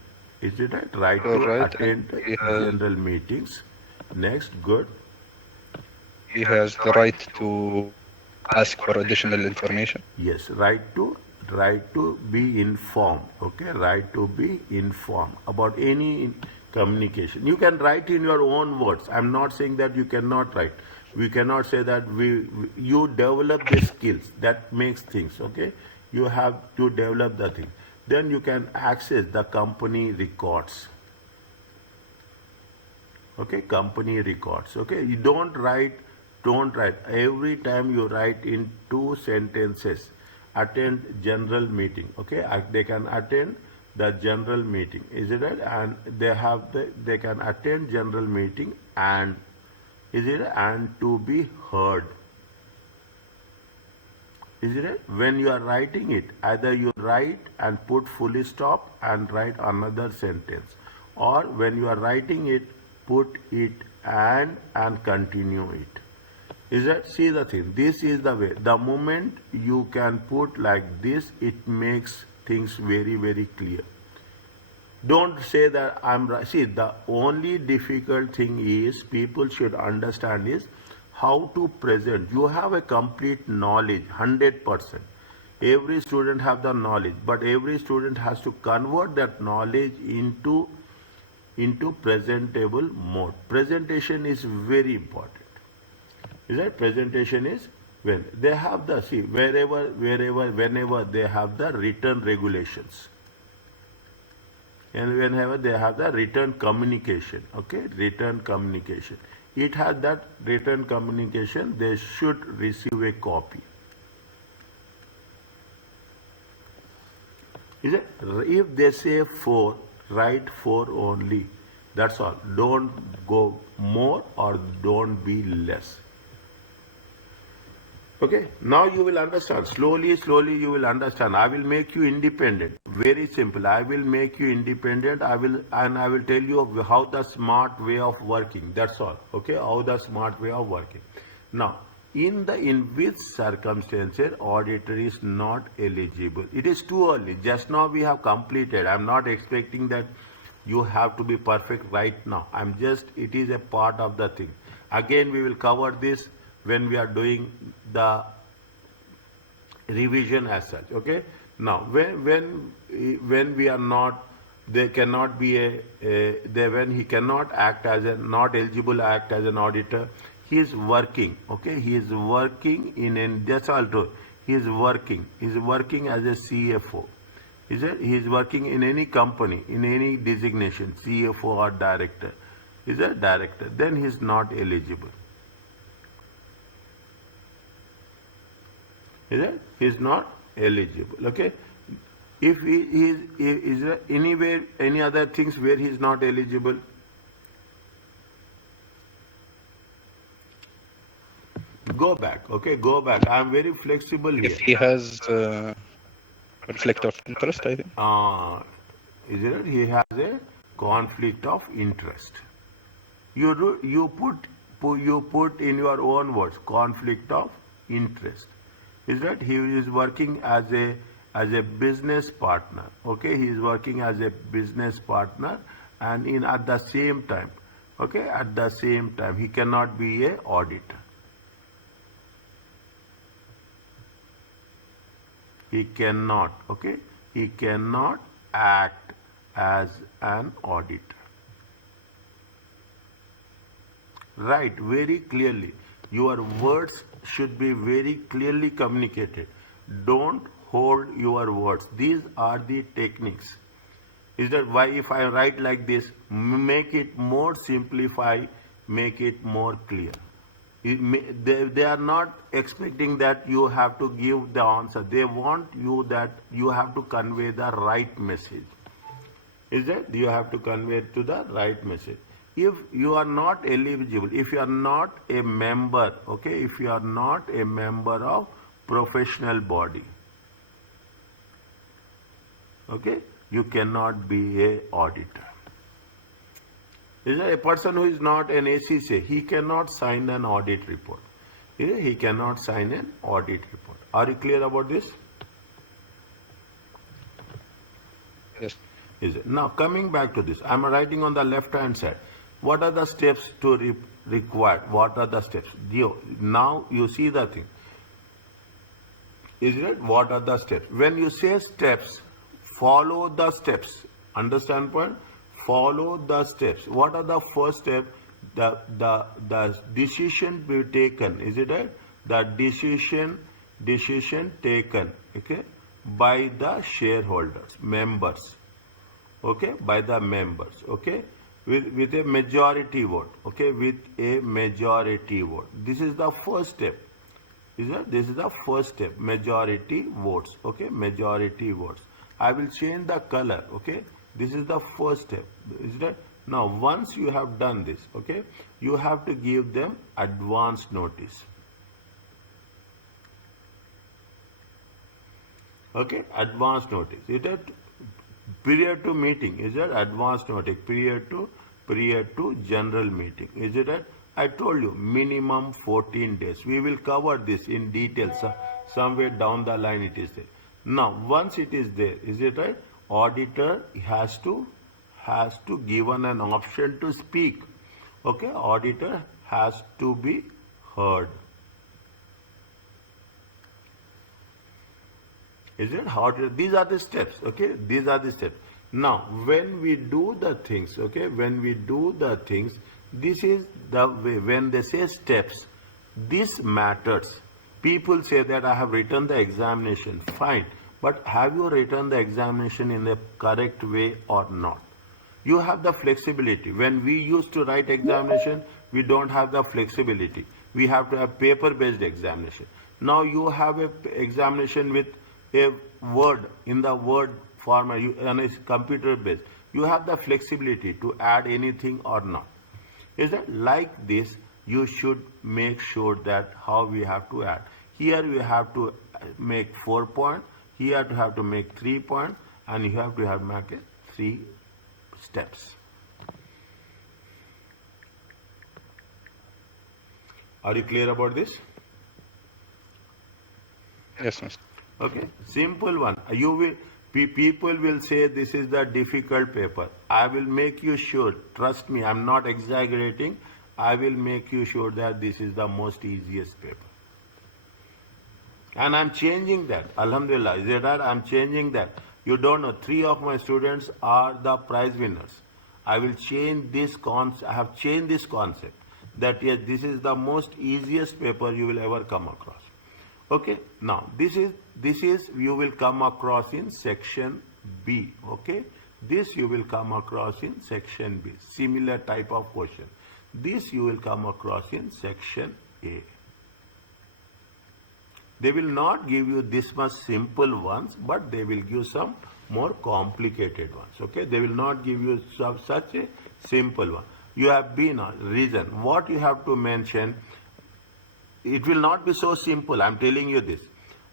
Is it right? Right to attend general meetings. Next, good. He has the right to ask for additional information. Yes, right to be informed. Okay, right to be informed about any communication. You can write in your own words. I'm not saying that you cannot write. We cannot say that you develop the skills that makes things. Okay, you have to develop the thing. Then you can access the company records. Okay, company records. Okay, you don't write every time you write in 2 sentences. Attend general meeting. Okay, they can attend the general meeting, is it right? And they can attend general meeting, and is it right? And to be heard, is it right? When you are writing it, either you write and put fully stop and write another sentence, or when you are writing it, put it and continue it. Is that, see the thing, this is the way. The moment you can put like this, it makes things very, very clear. Don't say that I'm right. See, the only difficult thing is people should understand is how to present. You have a complete knowledge, 100%. Every student have the knowledge, but every student has to convert that knowledge into presentable mode. Presentation is very important. Is that presentation is when they have the, see, whenever they have the written regulations, and whenever they have the written communication. Okay, written communication, it has that written communication, they should receive a copy. Is it? If they say 4, write 4 only. That's all. Don't go more or don't be less. Okay, now you will understand. Slowly you will understand. I will make you independent. Very simple. I will make you independent. I will tell you how the smart way of working. That's all. Okay, how the smart way of working. Now, in which circumstances auditor is not eligible? It is too early. Just now we have completed. I'm not expecting that you have to be perfect right now. It is a part of the thing. Again, we will cover this when we are doing the revision as such. Okay, now when we are not, there cannot be when he cannot act as a, not eligible act as an auditor, he is working. Okay, he is working that's all true. He is working as a CFO. He is working in any company, in any designation, CFO or director. Is a director, then he is not eligible. Is it? He is not eligible. Okay. If is there anywhere, any other things where he is not eligible? Go back. Okay, go back. I am very flexible here. If he has conflict of interest, I think. Is it? He has a conflict of interest. You put in your own words, conflict of interest. Is that he is working as a business partner. Okay, he is working as a business partner, and at the same time, okay, at the same time he cannot be a auditor. He cannot, okay, he cannot act as an auditor. Right, very clearly. Your words should be very clearly communicated. Don't hold your words. These are the techniques. Is that why if I write like this, make it more simplify, make it more clear. They are not expecting that you have to give the answer. They want you that you have to convey the right message. Is that you have to convey to the right message. If you are not eligible, if you are not a member, okay, if you are not a member of professional body, okay, you cannot be a auditor. Is there a person who is not an ACCA, he cannot sign an audit report. He cannot sign an audit report. Are you clear about this? Yes. Is it? Now coming back to this, I am writing on the left hand side. What are the steps to required? What are the steps? Now you see the thing. Is it? What are the steps? When you say steps, follow the steps. Understand point? Follow the steps. What are the first step? The decision be taken. Is it right? The decision taken. Okay, by the shareholders, members. Okay, by the members. Okay, with a majority vote. Okay, with a majority vote. This is the first step. This is the first step, majority votes. Okay, majority votes. I will change the color. Okay, this is the first step. Is that? Now once you have done this, okay, you have to give them advance notice. Okay, advance notice. Is that period to meeting? Is that advance notice? Period to general meeting. Is it that? I told you minimum 14 days. We will cover this in detail. Somewhere down the line it is there. Now once it is there, is it right? Auditor has to given an option to speak. Okay, auditor has to be heard. Is it? These are the steps. Okay, these are the steps. Now when we do the things, okay, when we do the things, this is the way. When they say steps, this matters. People say that I have written the examination. Fine, but have you written the examination in the correct way or not? You have the flexibility. When we used to write examination, we don't have the flexibility. We have to have paper-based examination. Now you have a examination with a word in the word format, and it's computer-based. You have the flexibility to add anything or not. Is that like this? You should make sure that how we have to add. Here we have to make 4 points. Here to have to make 3 points, and you have to make it 3 steps. Are you clear about this? Yes, Mr. Okay, simple one. People will say this is the difficult paper. I will make you sure, trust me, I'm not exaggerating. I will make you sure that this is the most easiest paper. And I'm changing that. Alhamdulillah, is it right? I'm changing that. You don't know, 3 of my students are the prize winners. I will change this concept. I have changed this concept that yes, this is the most easiest paper you will ever come across. Okay, now this is you will come across in section B. Okay, this you will come across in section B. Similar type of question. This you will come across in section A. They will not give you this much simple ones, but they will give some more complicated ones. Okay, they will not give you such a simple one. You have been a reason. What you have to mention. It will not be so simple, I'm telling you this.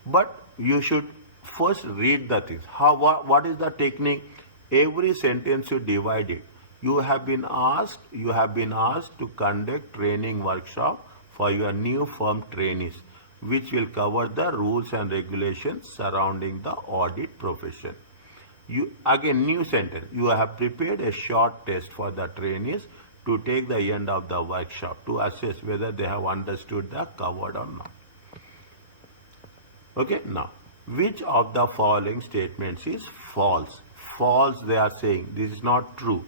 But you should first read the things. What is the technique? Every sentence you divide it. You have been asked to conduct training workshop for your new firm trainees, which will cover the rules and regulations surrounding the audit profession. Again, new sentence. You have prepared a short test for the trainees to take the end of the workshop to assess whether they have understood the covered or not. Okay, now, which of the following statements is false? False, they are saying, this is not true.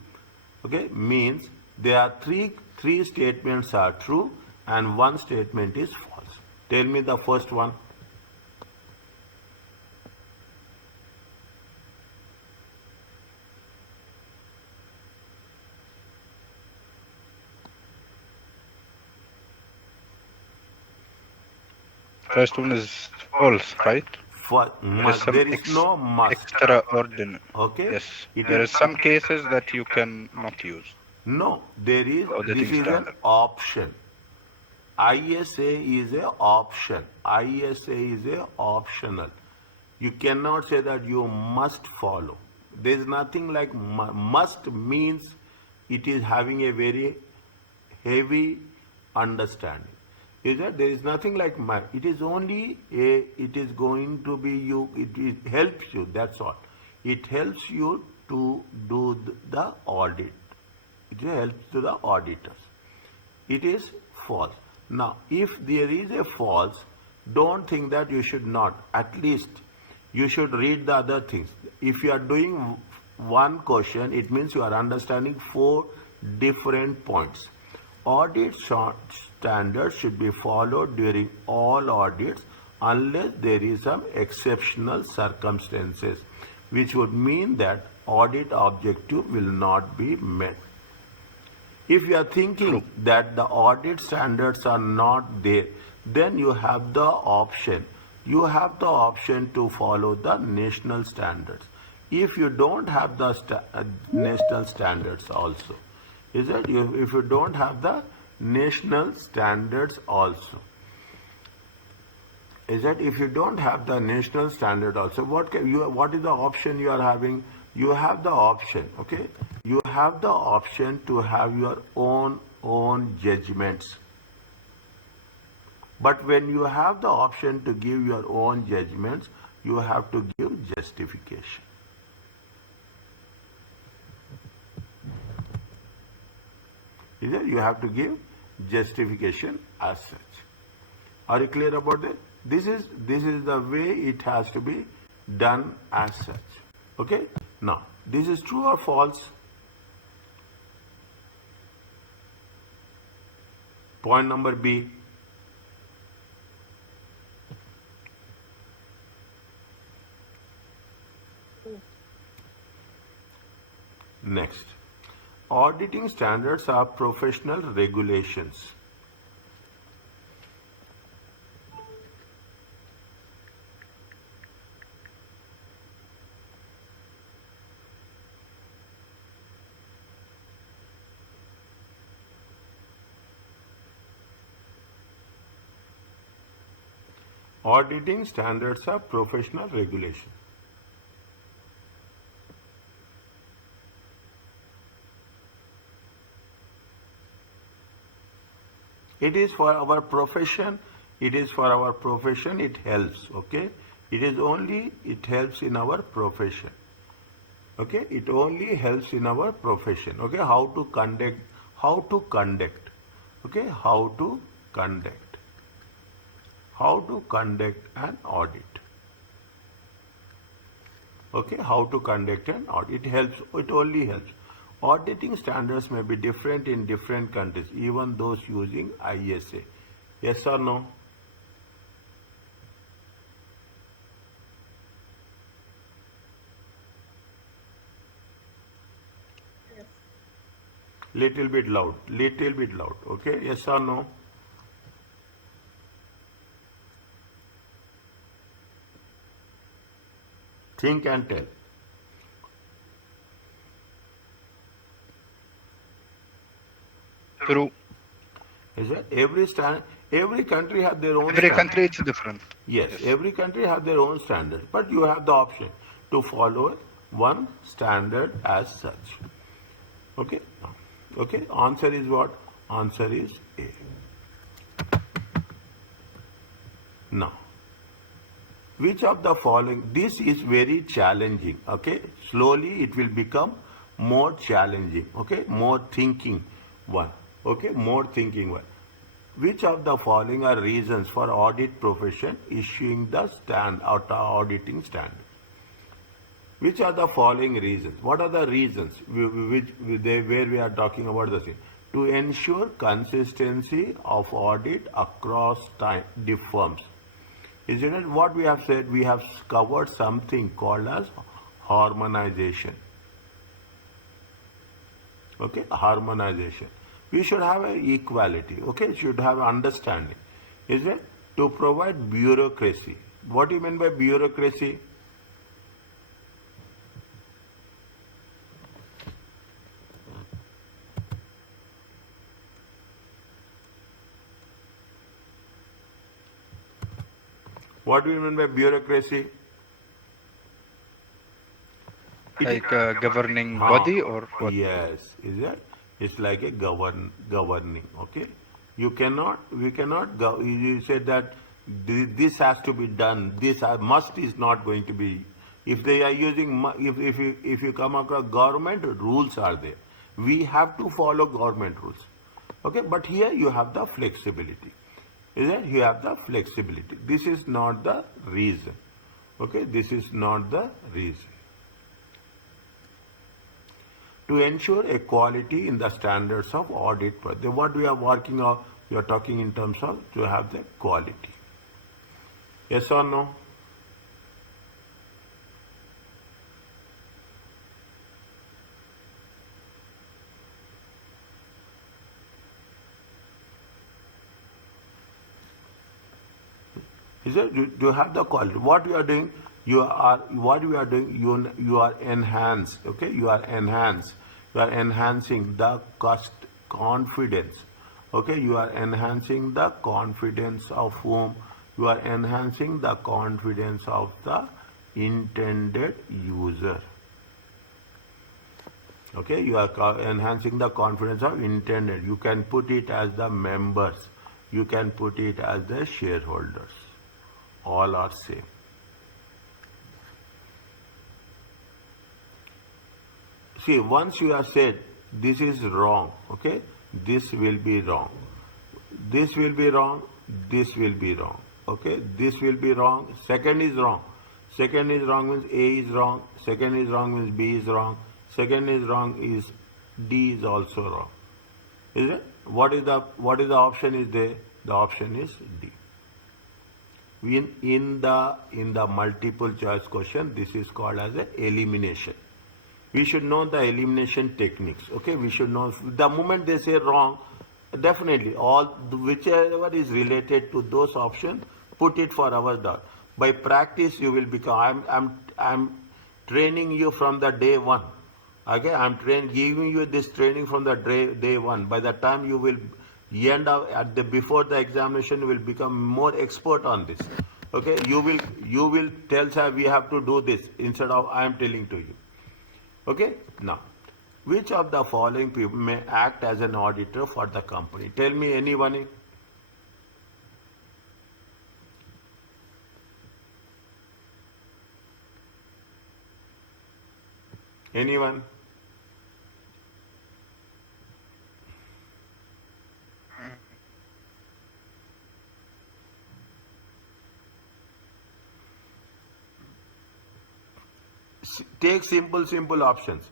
Okay, means there are three statements are true and 1 statement is false. Tell me the first one. First one is false, right? There is no must. Extraordinary. Okay. Yes. There is some cases that you can not use. No, there is. This is an option. ISA is a option. ISA is a optional. You cannot say that you must follow. There is nothing like must means it is having a very heavy understanding. Is that there is nothing like it is only it is going to be you, it helps you, that's all. It helps you to do the audit. It helps to the auditors. It is false. Now, if there is a false, Don't think that you should not. At least you should read the other things. If you are doing one question, it means you are understanding 4 different points. Audit standards should be followed during all audits unless there is some exceptional circumstances, which would mean that audit objective will not be met. If you are thinking that the audit standards are not there, then you have the option. You have the option to follow the national standards. If you don't have the national standards also, is it? If you don't have the national standards also, is that if you don't have the national standard also, what is the option you are having? You have the option, okay? You have the option to have your own judgments. But when you have the option to give your own judgments, you have to give justification. Is it? You have to give justification as such. Are you clear about that? This is the way it has to be done as such. Okay? Now, this is true or false? Point number B. Next. Auditing standards are professional regulations. Auditing standards are professional regulation. It is for our profession. It is for our profession. It helps. Okay. It helps in our profession. Okay. It only helps in our profession. Okay. How to conduct. Okay. How to conduct an audit. Okay. How to conduct an audit. It helps. It only helps. Auditing standards may be different in different countries, even those using ISA. Yes or no? Yes. Little bit loud. Okay? Yes or no? Think and tell. True. Is that every country have their own Every standard. country it's different. Yes, every country have their own standard, but you have the option to follow one standard as such. Okay? Okay? Answer is what? Answer is A. Now, which of the following, this is very challenging, okay? Slowly it will become more challenging, okay? More thinking one, okay? More thinking one. Which of the following are reasons for audit profession issuing the auditing standard? Which are the following reasons? What are the reasons where we are talking about the same? To ensure consistency of audit across firms. Isn't it what we have said? We have covered something called as harmonization. Okay, harmonization. We should have an equality. Okay, should have understanding. Is it? To provide bureaucracy. What do you mean by bureaucracy? What do you mean by bureaucracy? Like a governing body or what? Yes, is that? It's like a governing. Okay, we cannot go. You said that this has to be done. This must is not going to be. If they are using, if you come across government rules are there, we have to follow government rules. Okay, but here you have the flexibility. Is that you have the flexibility. This is not the reason. Okay, this is not the reason. To ensure equality in the standards of audit, what we are working on, we are talking in terms of to have the quality. Yes or no? Is it? You have the quality. What you are doing, you are enhanced. Okay, you are enhanced. You are enhancing the confidence. Okay, you are enhancing the confidence of whom? You are enhancing the confidence of the intended user. Okay, you are enhancing the confidence of intended. You can put it as the members. You can put it as the shareholders. All are same. See, once you have said this is wrong, okay, this will be wrong. This will be wrong, this will be wrong. Okay, this will be wrong. Second is wrong. Second is wrong means A is wrong. Second is wrong means B is wrong. Second is wrong is D is also wrong. Is it? What is the option is there? The option is D. In the multiple choice question, this is called as a elimination. We should know the elimination techniques. Okay, we should know the moment they say wrong, definitely whichever is related to those options, put it for our doubt. By practice, you will become. I'm training you from the day one. Okay, I'm giving you this training from the day one. By the time you will end up before the examination, you will become more expert on this. Okay, you will tell sir we have to do this instead of I am telling to you. Okay, now which of the following people may act as an auditor for the company? Tell me anyone. Anyone? Take simple options.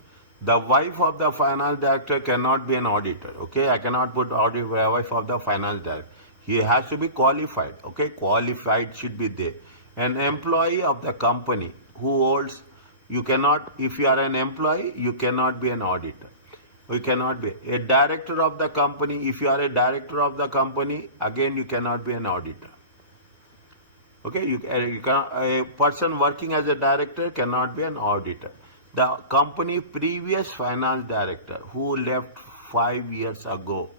The wife of the finance director cannot be an auditor. Okay, I cannot put wife of the finance director. He has to be qualified. Okay, qualified should be there. An employee of the company who holds, you cannot, if you are an employee, you cannot be an auditor. You cannot be a director of the company. If you are a director of the company, again you cannot be an auditor. Okay, a person working as a director cannot be an auditor. The company previous finance director who left 5 years ago.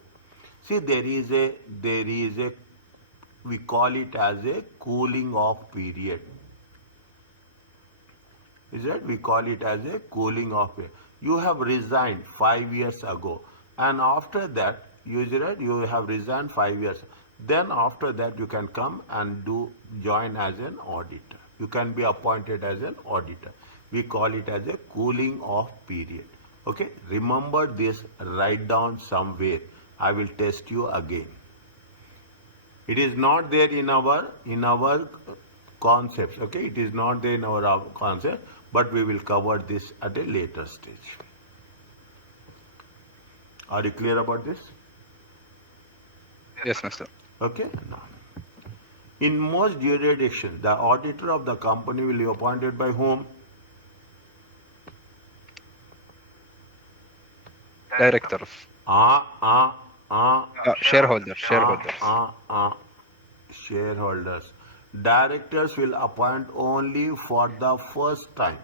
See, there is a we call it as a cooling off period. Is that we call it as a cooling off period. You have resigned 5 years ago, and after that you have resigned 5 years. Then after that you can come and join as an auditor. You can be appointed as an auditor. We call it as a cooling off period. Okay, remember this, write down somewhere. I will test you again. It is not there in our concepts. Okay, it is not there in our concept, but we will cover this at a later stage. Are you clear about this? Yes, Master. Okay, now. In most jurisdictions, the auditor of the company will be appointed by whom? Directors. Shareholders. Shareholders. Directors will appoint only for the first time.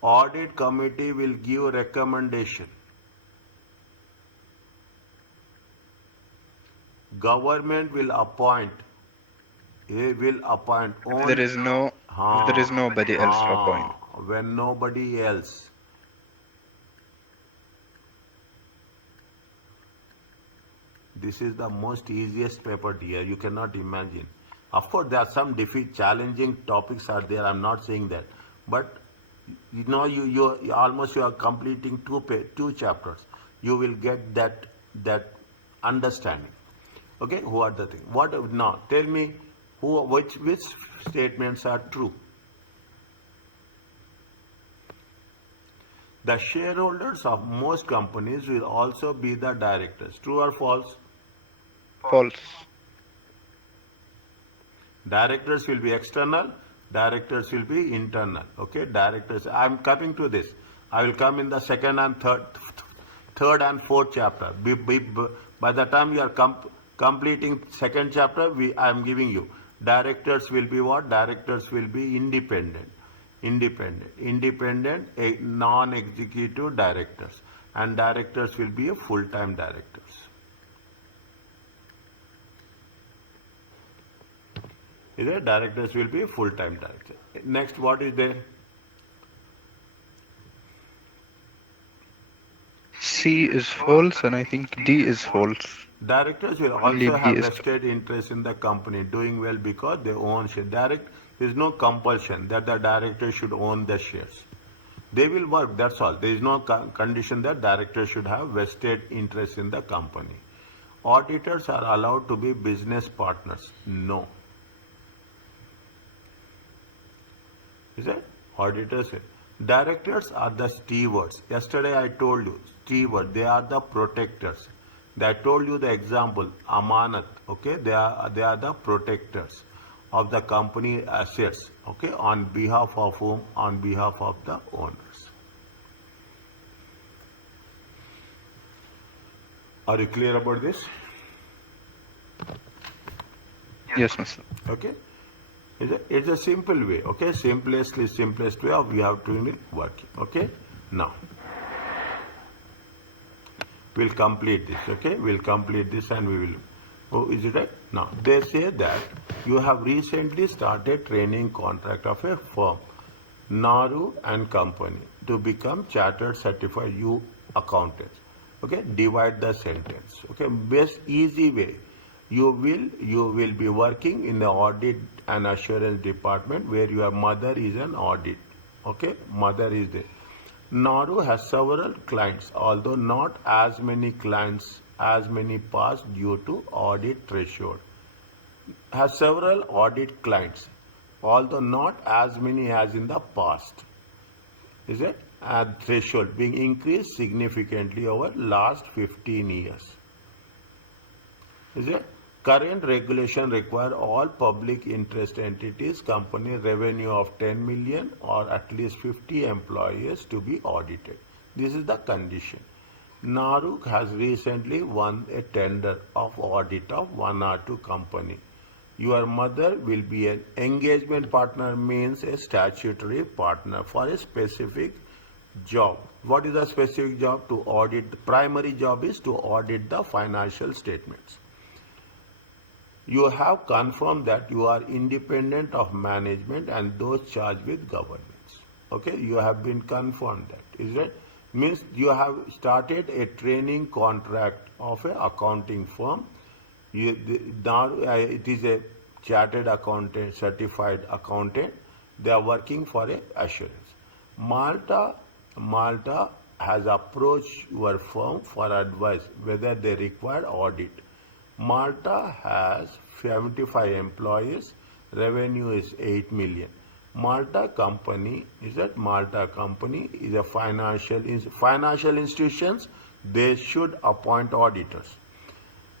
Audit committee will give recommendation. Government will appoint. It will appoint only. If there is nobody else to appoint. When nobody else. This is the most easiest paper, dear. You cannot imagine. Of course, there are some challenging topics are there. I'm not saying that, but you are completing two chapters. You will get that understanding. Okay, who are the thing? What now? Tell me, which statements are true? The shareholders of most companies will also be the directors. True or false? False. Directors will be external, directors will be internal. Okay, directors. I'm coming to this. I will come in the second and third and fourth chapter. By the time you are completing second chapter, I am giving you. Directors will be what? Directors will be independent. Independent, non-executive directors. And directors will be a full-time directors. Is it? Directors will be full-time directors. Next, what is there? C is false, and I think D is false. Directors will Only also D have is vested interest in the company doing well because they own shares. There is no compulsion that the director should own the shares. They will work, that's all. There is no condition that directors should have vested interest in the company. Auditors are allowed to be business partners. No. Is it? Auditors. Directors are the stewards. Yesterday I told you, steward, they are the protectors. I told you the example, amanat, okay? They are the protectors of the company assets, okay? On behalf of whom? On behalf of the owners. Are you clear about this? Yes, Mr. Okay? It's a simple way, okay? Simplest way of we have to work, okay? Now, we'll complete this, okay? We'll complete this and we will. Oh, is it right? Now, they say that you have recently started training contract of a firm, Naru and Company, to become chartered certified you accountants. Okay, divide the sentence. Okay, best easy way. You will be working in the audit and assurance department where your mother is an audit. Okay, mother is there. Naru has several clients, although not as many clients as many passed due to audit threshold. Has several audit clients, although not as many as in the past. Is it? And threshold being increased significantly over last 15 years. Is it? Current regulation require all public interest entities, company revenue of 10 million or at least 50 employees to be audited. This is the condition. Naru has recently won a tender of audit of one or two company. Your mother will be an engagement partner, means a statutory partner for a specific job. What is the specific job? To audit. The primary job is to audit the financial statements. You have confirmed that you are independent of management and those charged with governance. Okay, you have been confirmed that. Is it? Means you have started a training contract of an accounting firm. Now it is a chartered accountant, certified accountant. They are working for a assurance. Malta has approached your firm for advice whether they require audit. Malta has 75 employees, revenue is 8 million. Malta company is a financial institutions. They should appoint auditors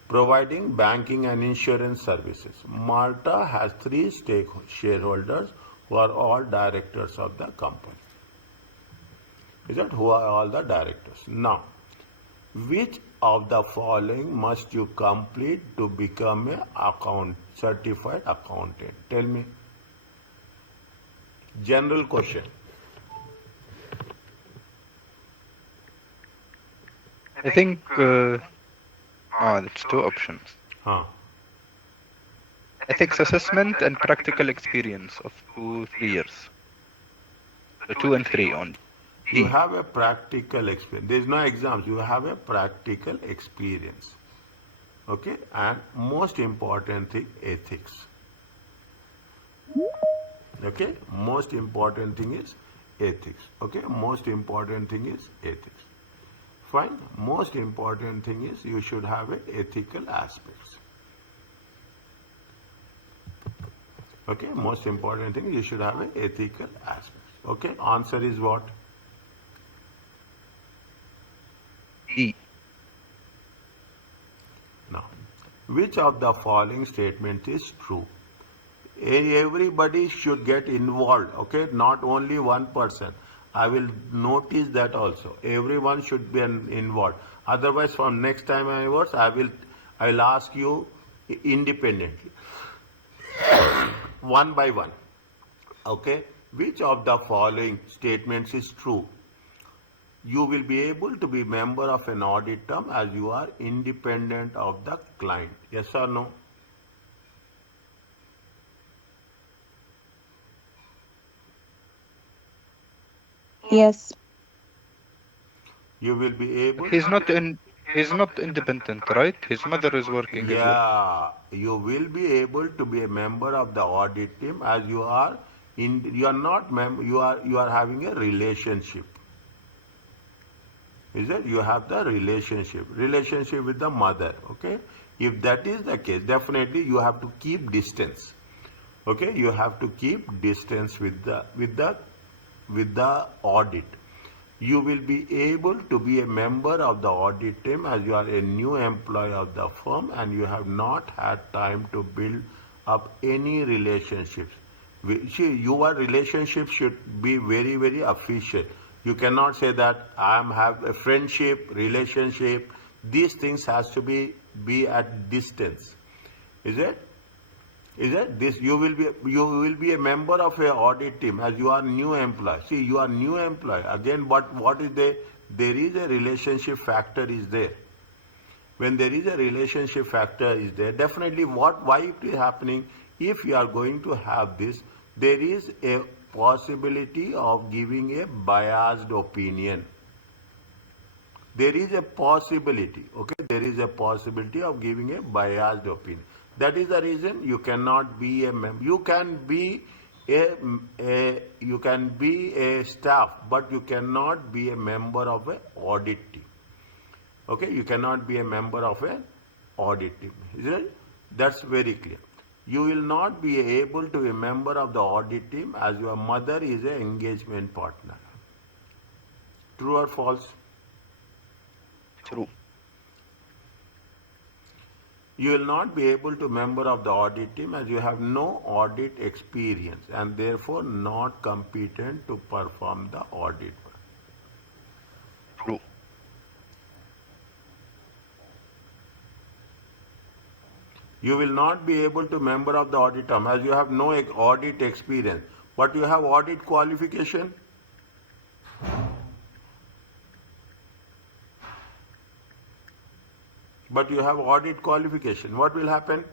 providing banking and insurance services. Malta has 3 shareholders who are all directors of the company. Is that who are all the directors? Now, which of the following must you complete to become a certified accountant? Tell me. General question. I think that's 2 options. Ethics assessment and practical experience of 2-3 years. So 2 and 3 on. You have a practical experience. There is no exams. You have a practical experience. Okay? And most important thing, ethics. Okay? Most important thing is ethics. Okay? Most important thing is ethics. fine. Most important thing is you should have a ethical aspects. Okay, most important thing you should have a ethical aspects. Okay, answer is what? E. Now, which of the following statements is true? Everybody should get involved, okay, not only one person. I will notice that also. Everyone should be involved. Otherwise, from next time onwards, I will ask you independently, one by one. Okay, which of the following statements is true? You will be able to be member of an audit firm as you are independent of the client. Yes or no? Yes. You will be able. He's not independent, right? His mother is working as well. Yeah, you will be able to be a member of the audit team as you are you are not you are having a relationship. Is it? You have the relationship with the mother. Okay, if that is the case, definitely you have to keep distance. Okay, you have to keep distance with the audit. You will be able to be a member of the audit team as you are a new employee of the firm and you have not had time to build up any relationships. Your relationship should be very, very official. You cannot say that I am have a friendship, relationship. These things has to be at distance. Is it? Is it this? You will be a member of a audit team as you are new employee. See, you are new employee again. What is there? There is a relationship factor is there. When there is a relationship factor is there, definitely why it is happening? If you are going to have this, there is a possibility of giving a biased opinion. There is a possibility, okay? There is a possibility of giving a biased opinion. That is the reason you cannot be a member. You can be a staff, but you cannot be a member of an audit team. Okay, you cannot be a member of an audit team. Is it? That's very clear. You will not be able to be a member of the audit team as your mother is an engagement partner. True or false? True. You will not be able to member of the audit team as you have no audit experience and therefore not competent to perform the audit. True. You will not be able to member of the audit firm as you have no audit experience, but you have audit qualification. But you have audit qualification. What will happen?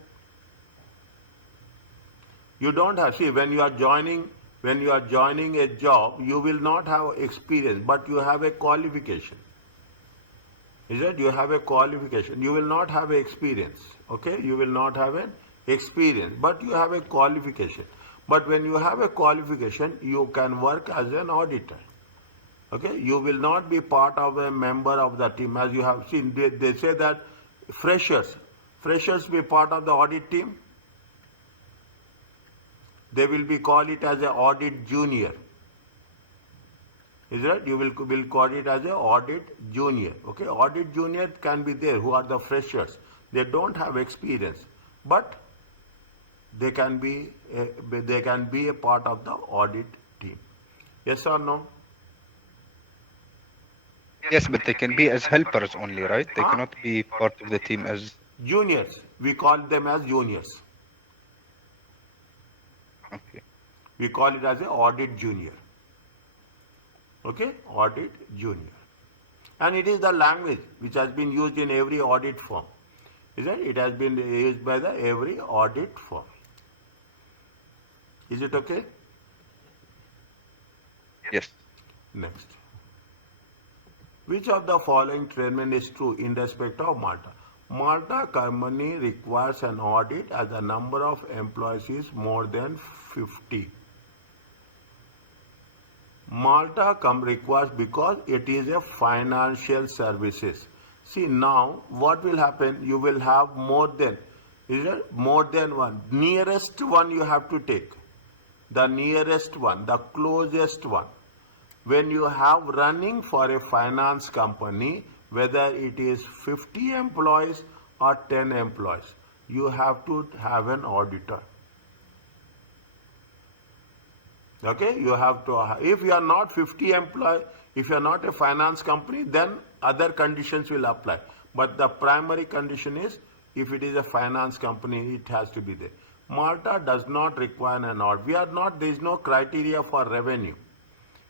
You don't have. See, when you are joining a job, you will not have experience, but you have a qualification. Is it? You have a qualification. You will not have experience. Okay? You will not have an experience, but you have a qualification. But when you have a qualification, you can work as an auditor. Okay? You will not be part of a member of the team as you have seen. They say that freshers be part of the audit team. They will be call it as an audit junior. Is that? You will call it as an audit junior. Okay, audit junior can be there who are the freshers. They don't have experience, but they can be a part of the audit team. Yes or no? Yes, but they can be as helpers only, right? They cannot be part of the team as juniors. We call them as juniors. okay. We call it as an audit junior. Okay, audit junior. And it is the language which has been used in every audit firm. Is it? It has been used by every audit firm. Is it okay? Yes. Next. Which of the following statement is true in respect of Malta? Malta company requires an audit as the number of employees is more than 50. Malta requires because it is a financial services. See now what will happen? You will have more than, is it more than one? Nearest one you have to take. The nearest one, the closest one. When you have running for a finance company, whether it is 50 employees or 10 employees, you have to have an auditor. Okay, you have to, if you are not 50 employee, if you are not a finance company, then other conditions will apply. But the primary condition is, if it is a finance company, it has to be there. Malta does not require an audit. We are not, there is no criteria for revenue.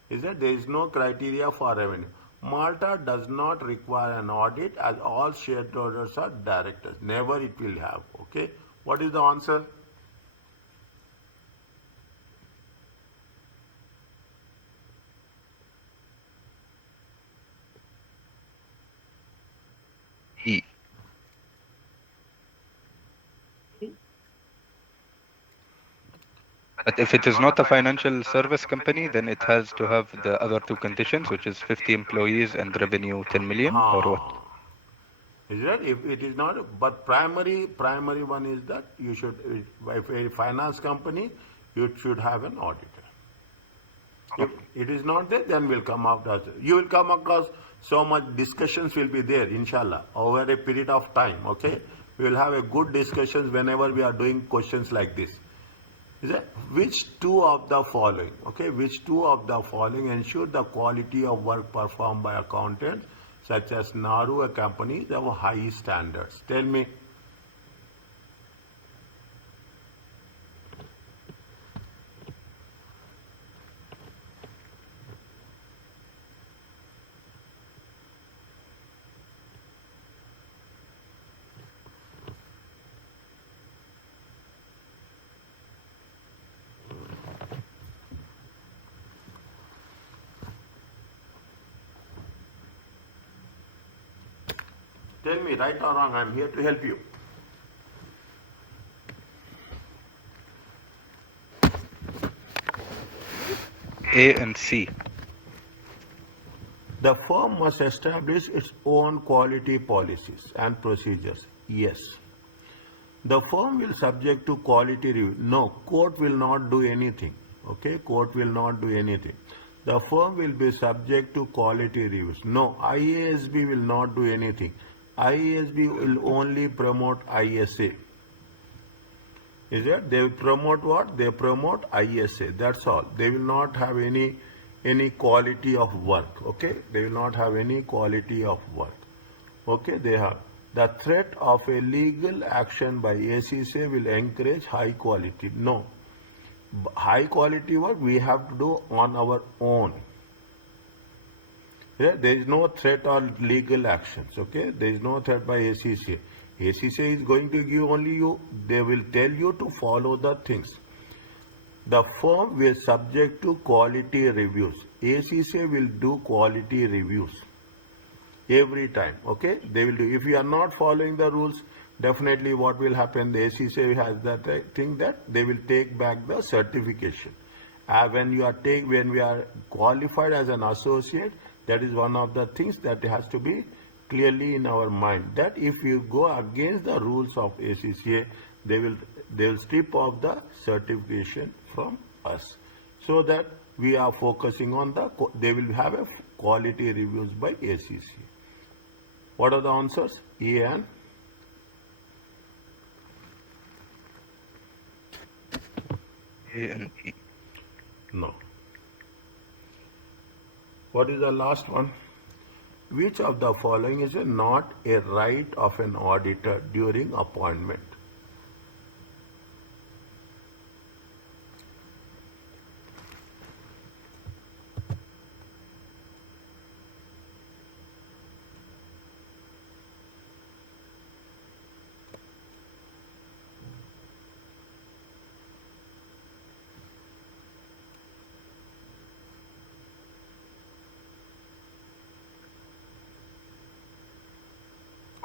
Is that there is no criteria for revenue. Malta does not require an audit as all shareholders are directors. Never it will have. Okay. What is the answer? E. But if it is not a financial service company, then it has to have the other two conditions, which is 50 employees and revenue 10 million, or what? Is that if it is not, but primary one is that you should, if a finance company, you should have an auditor. If it is not there, then will come out as, you will come across so much discussions will be there, inshallah, over a period of time, okay? We will have a good discussions whenever we are doing questions like this. Is it? Which two of the following, okay, which two of the following ensure the quality of work performed by accountants, such as Naru, a company, have high standards? Tell me. Tell me, right or wrong, I am here to help you. A and C. The firm must establish its own quality policies and procedures. Yes. The firm will subject to quality review. No, court will not do anything. Okay, court will not do anything. The firm will be subject to quality reviews. No, IASB will not do anything. IASB will only promote ISA. Is it? They will promote what? They promote ISA. That's all. They will not have any quality of work. Okay? They will not have any quality of work. Okay? They have. The threat of a legal action by ACCA will encourage high quality. No. High quality work we have to do on our own. Yeah, there is no threat or legal actions. Okay, there is no threat by ACCA. ACCA is going to give only you. They will tell you to follow the things. The firm will subject to quality reviews. ACCA will do quality reviews every time. Okay, they will do. If you are not following the rules, definitely what will happen? The ACCA has that thing that they will take back the certification. When we are qualified as an associate, that is one of the things that has to be clearly in our mind, that if you go against the rules of ACCA, they will strip off the certification from us, so that we are focusing on they will have a quality reviews by ACCA. What are the answers? E and A and E. no. What is the last one? Which of the following is not a right of an auditor during appointment?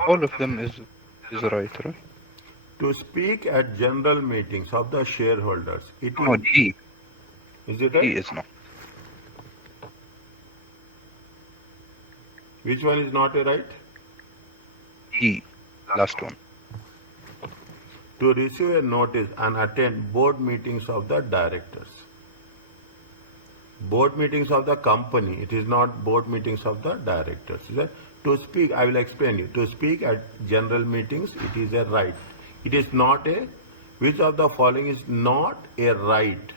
All of them is right? To speak at general meetings of the shareholders. It No, is, D. is it D right? is not. Which one is not a right? E, last one. To receive a notice and attend board meetings of the directors. Board meetings of the company, it is not board meetings of the directors. Is that? To speak, I will explain you. To speak at general meetings, it is a right. It is not a, which of the following is not a right?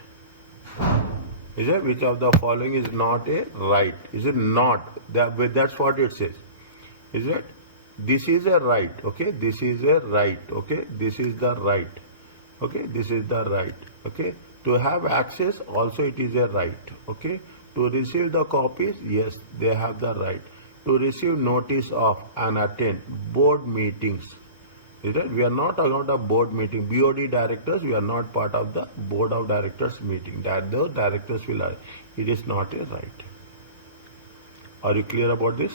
Is it? Which of the following is not a right? Is it not? That's what it says. Is it? This is a right, okay? This is a right, okay? This is the right, okay? This is the right, okay? To have access, also it is a right, okay? To receive the copies, yes, they have the right. To receive notice of and attend board meetings, is it? We are not about a board meeting. BOD directors, we are not part of the board of directors meeting. That those directors will, it is not a right. Are you clear about this?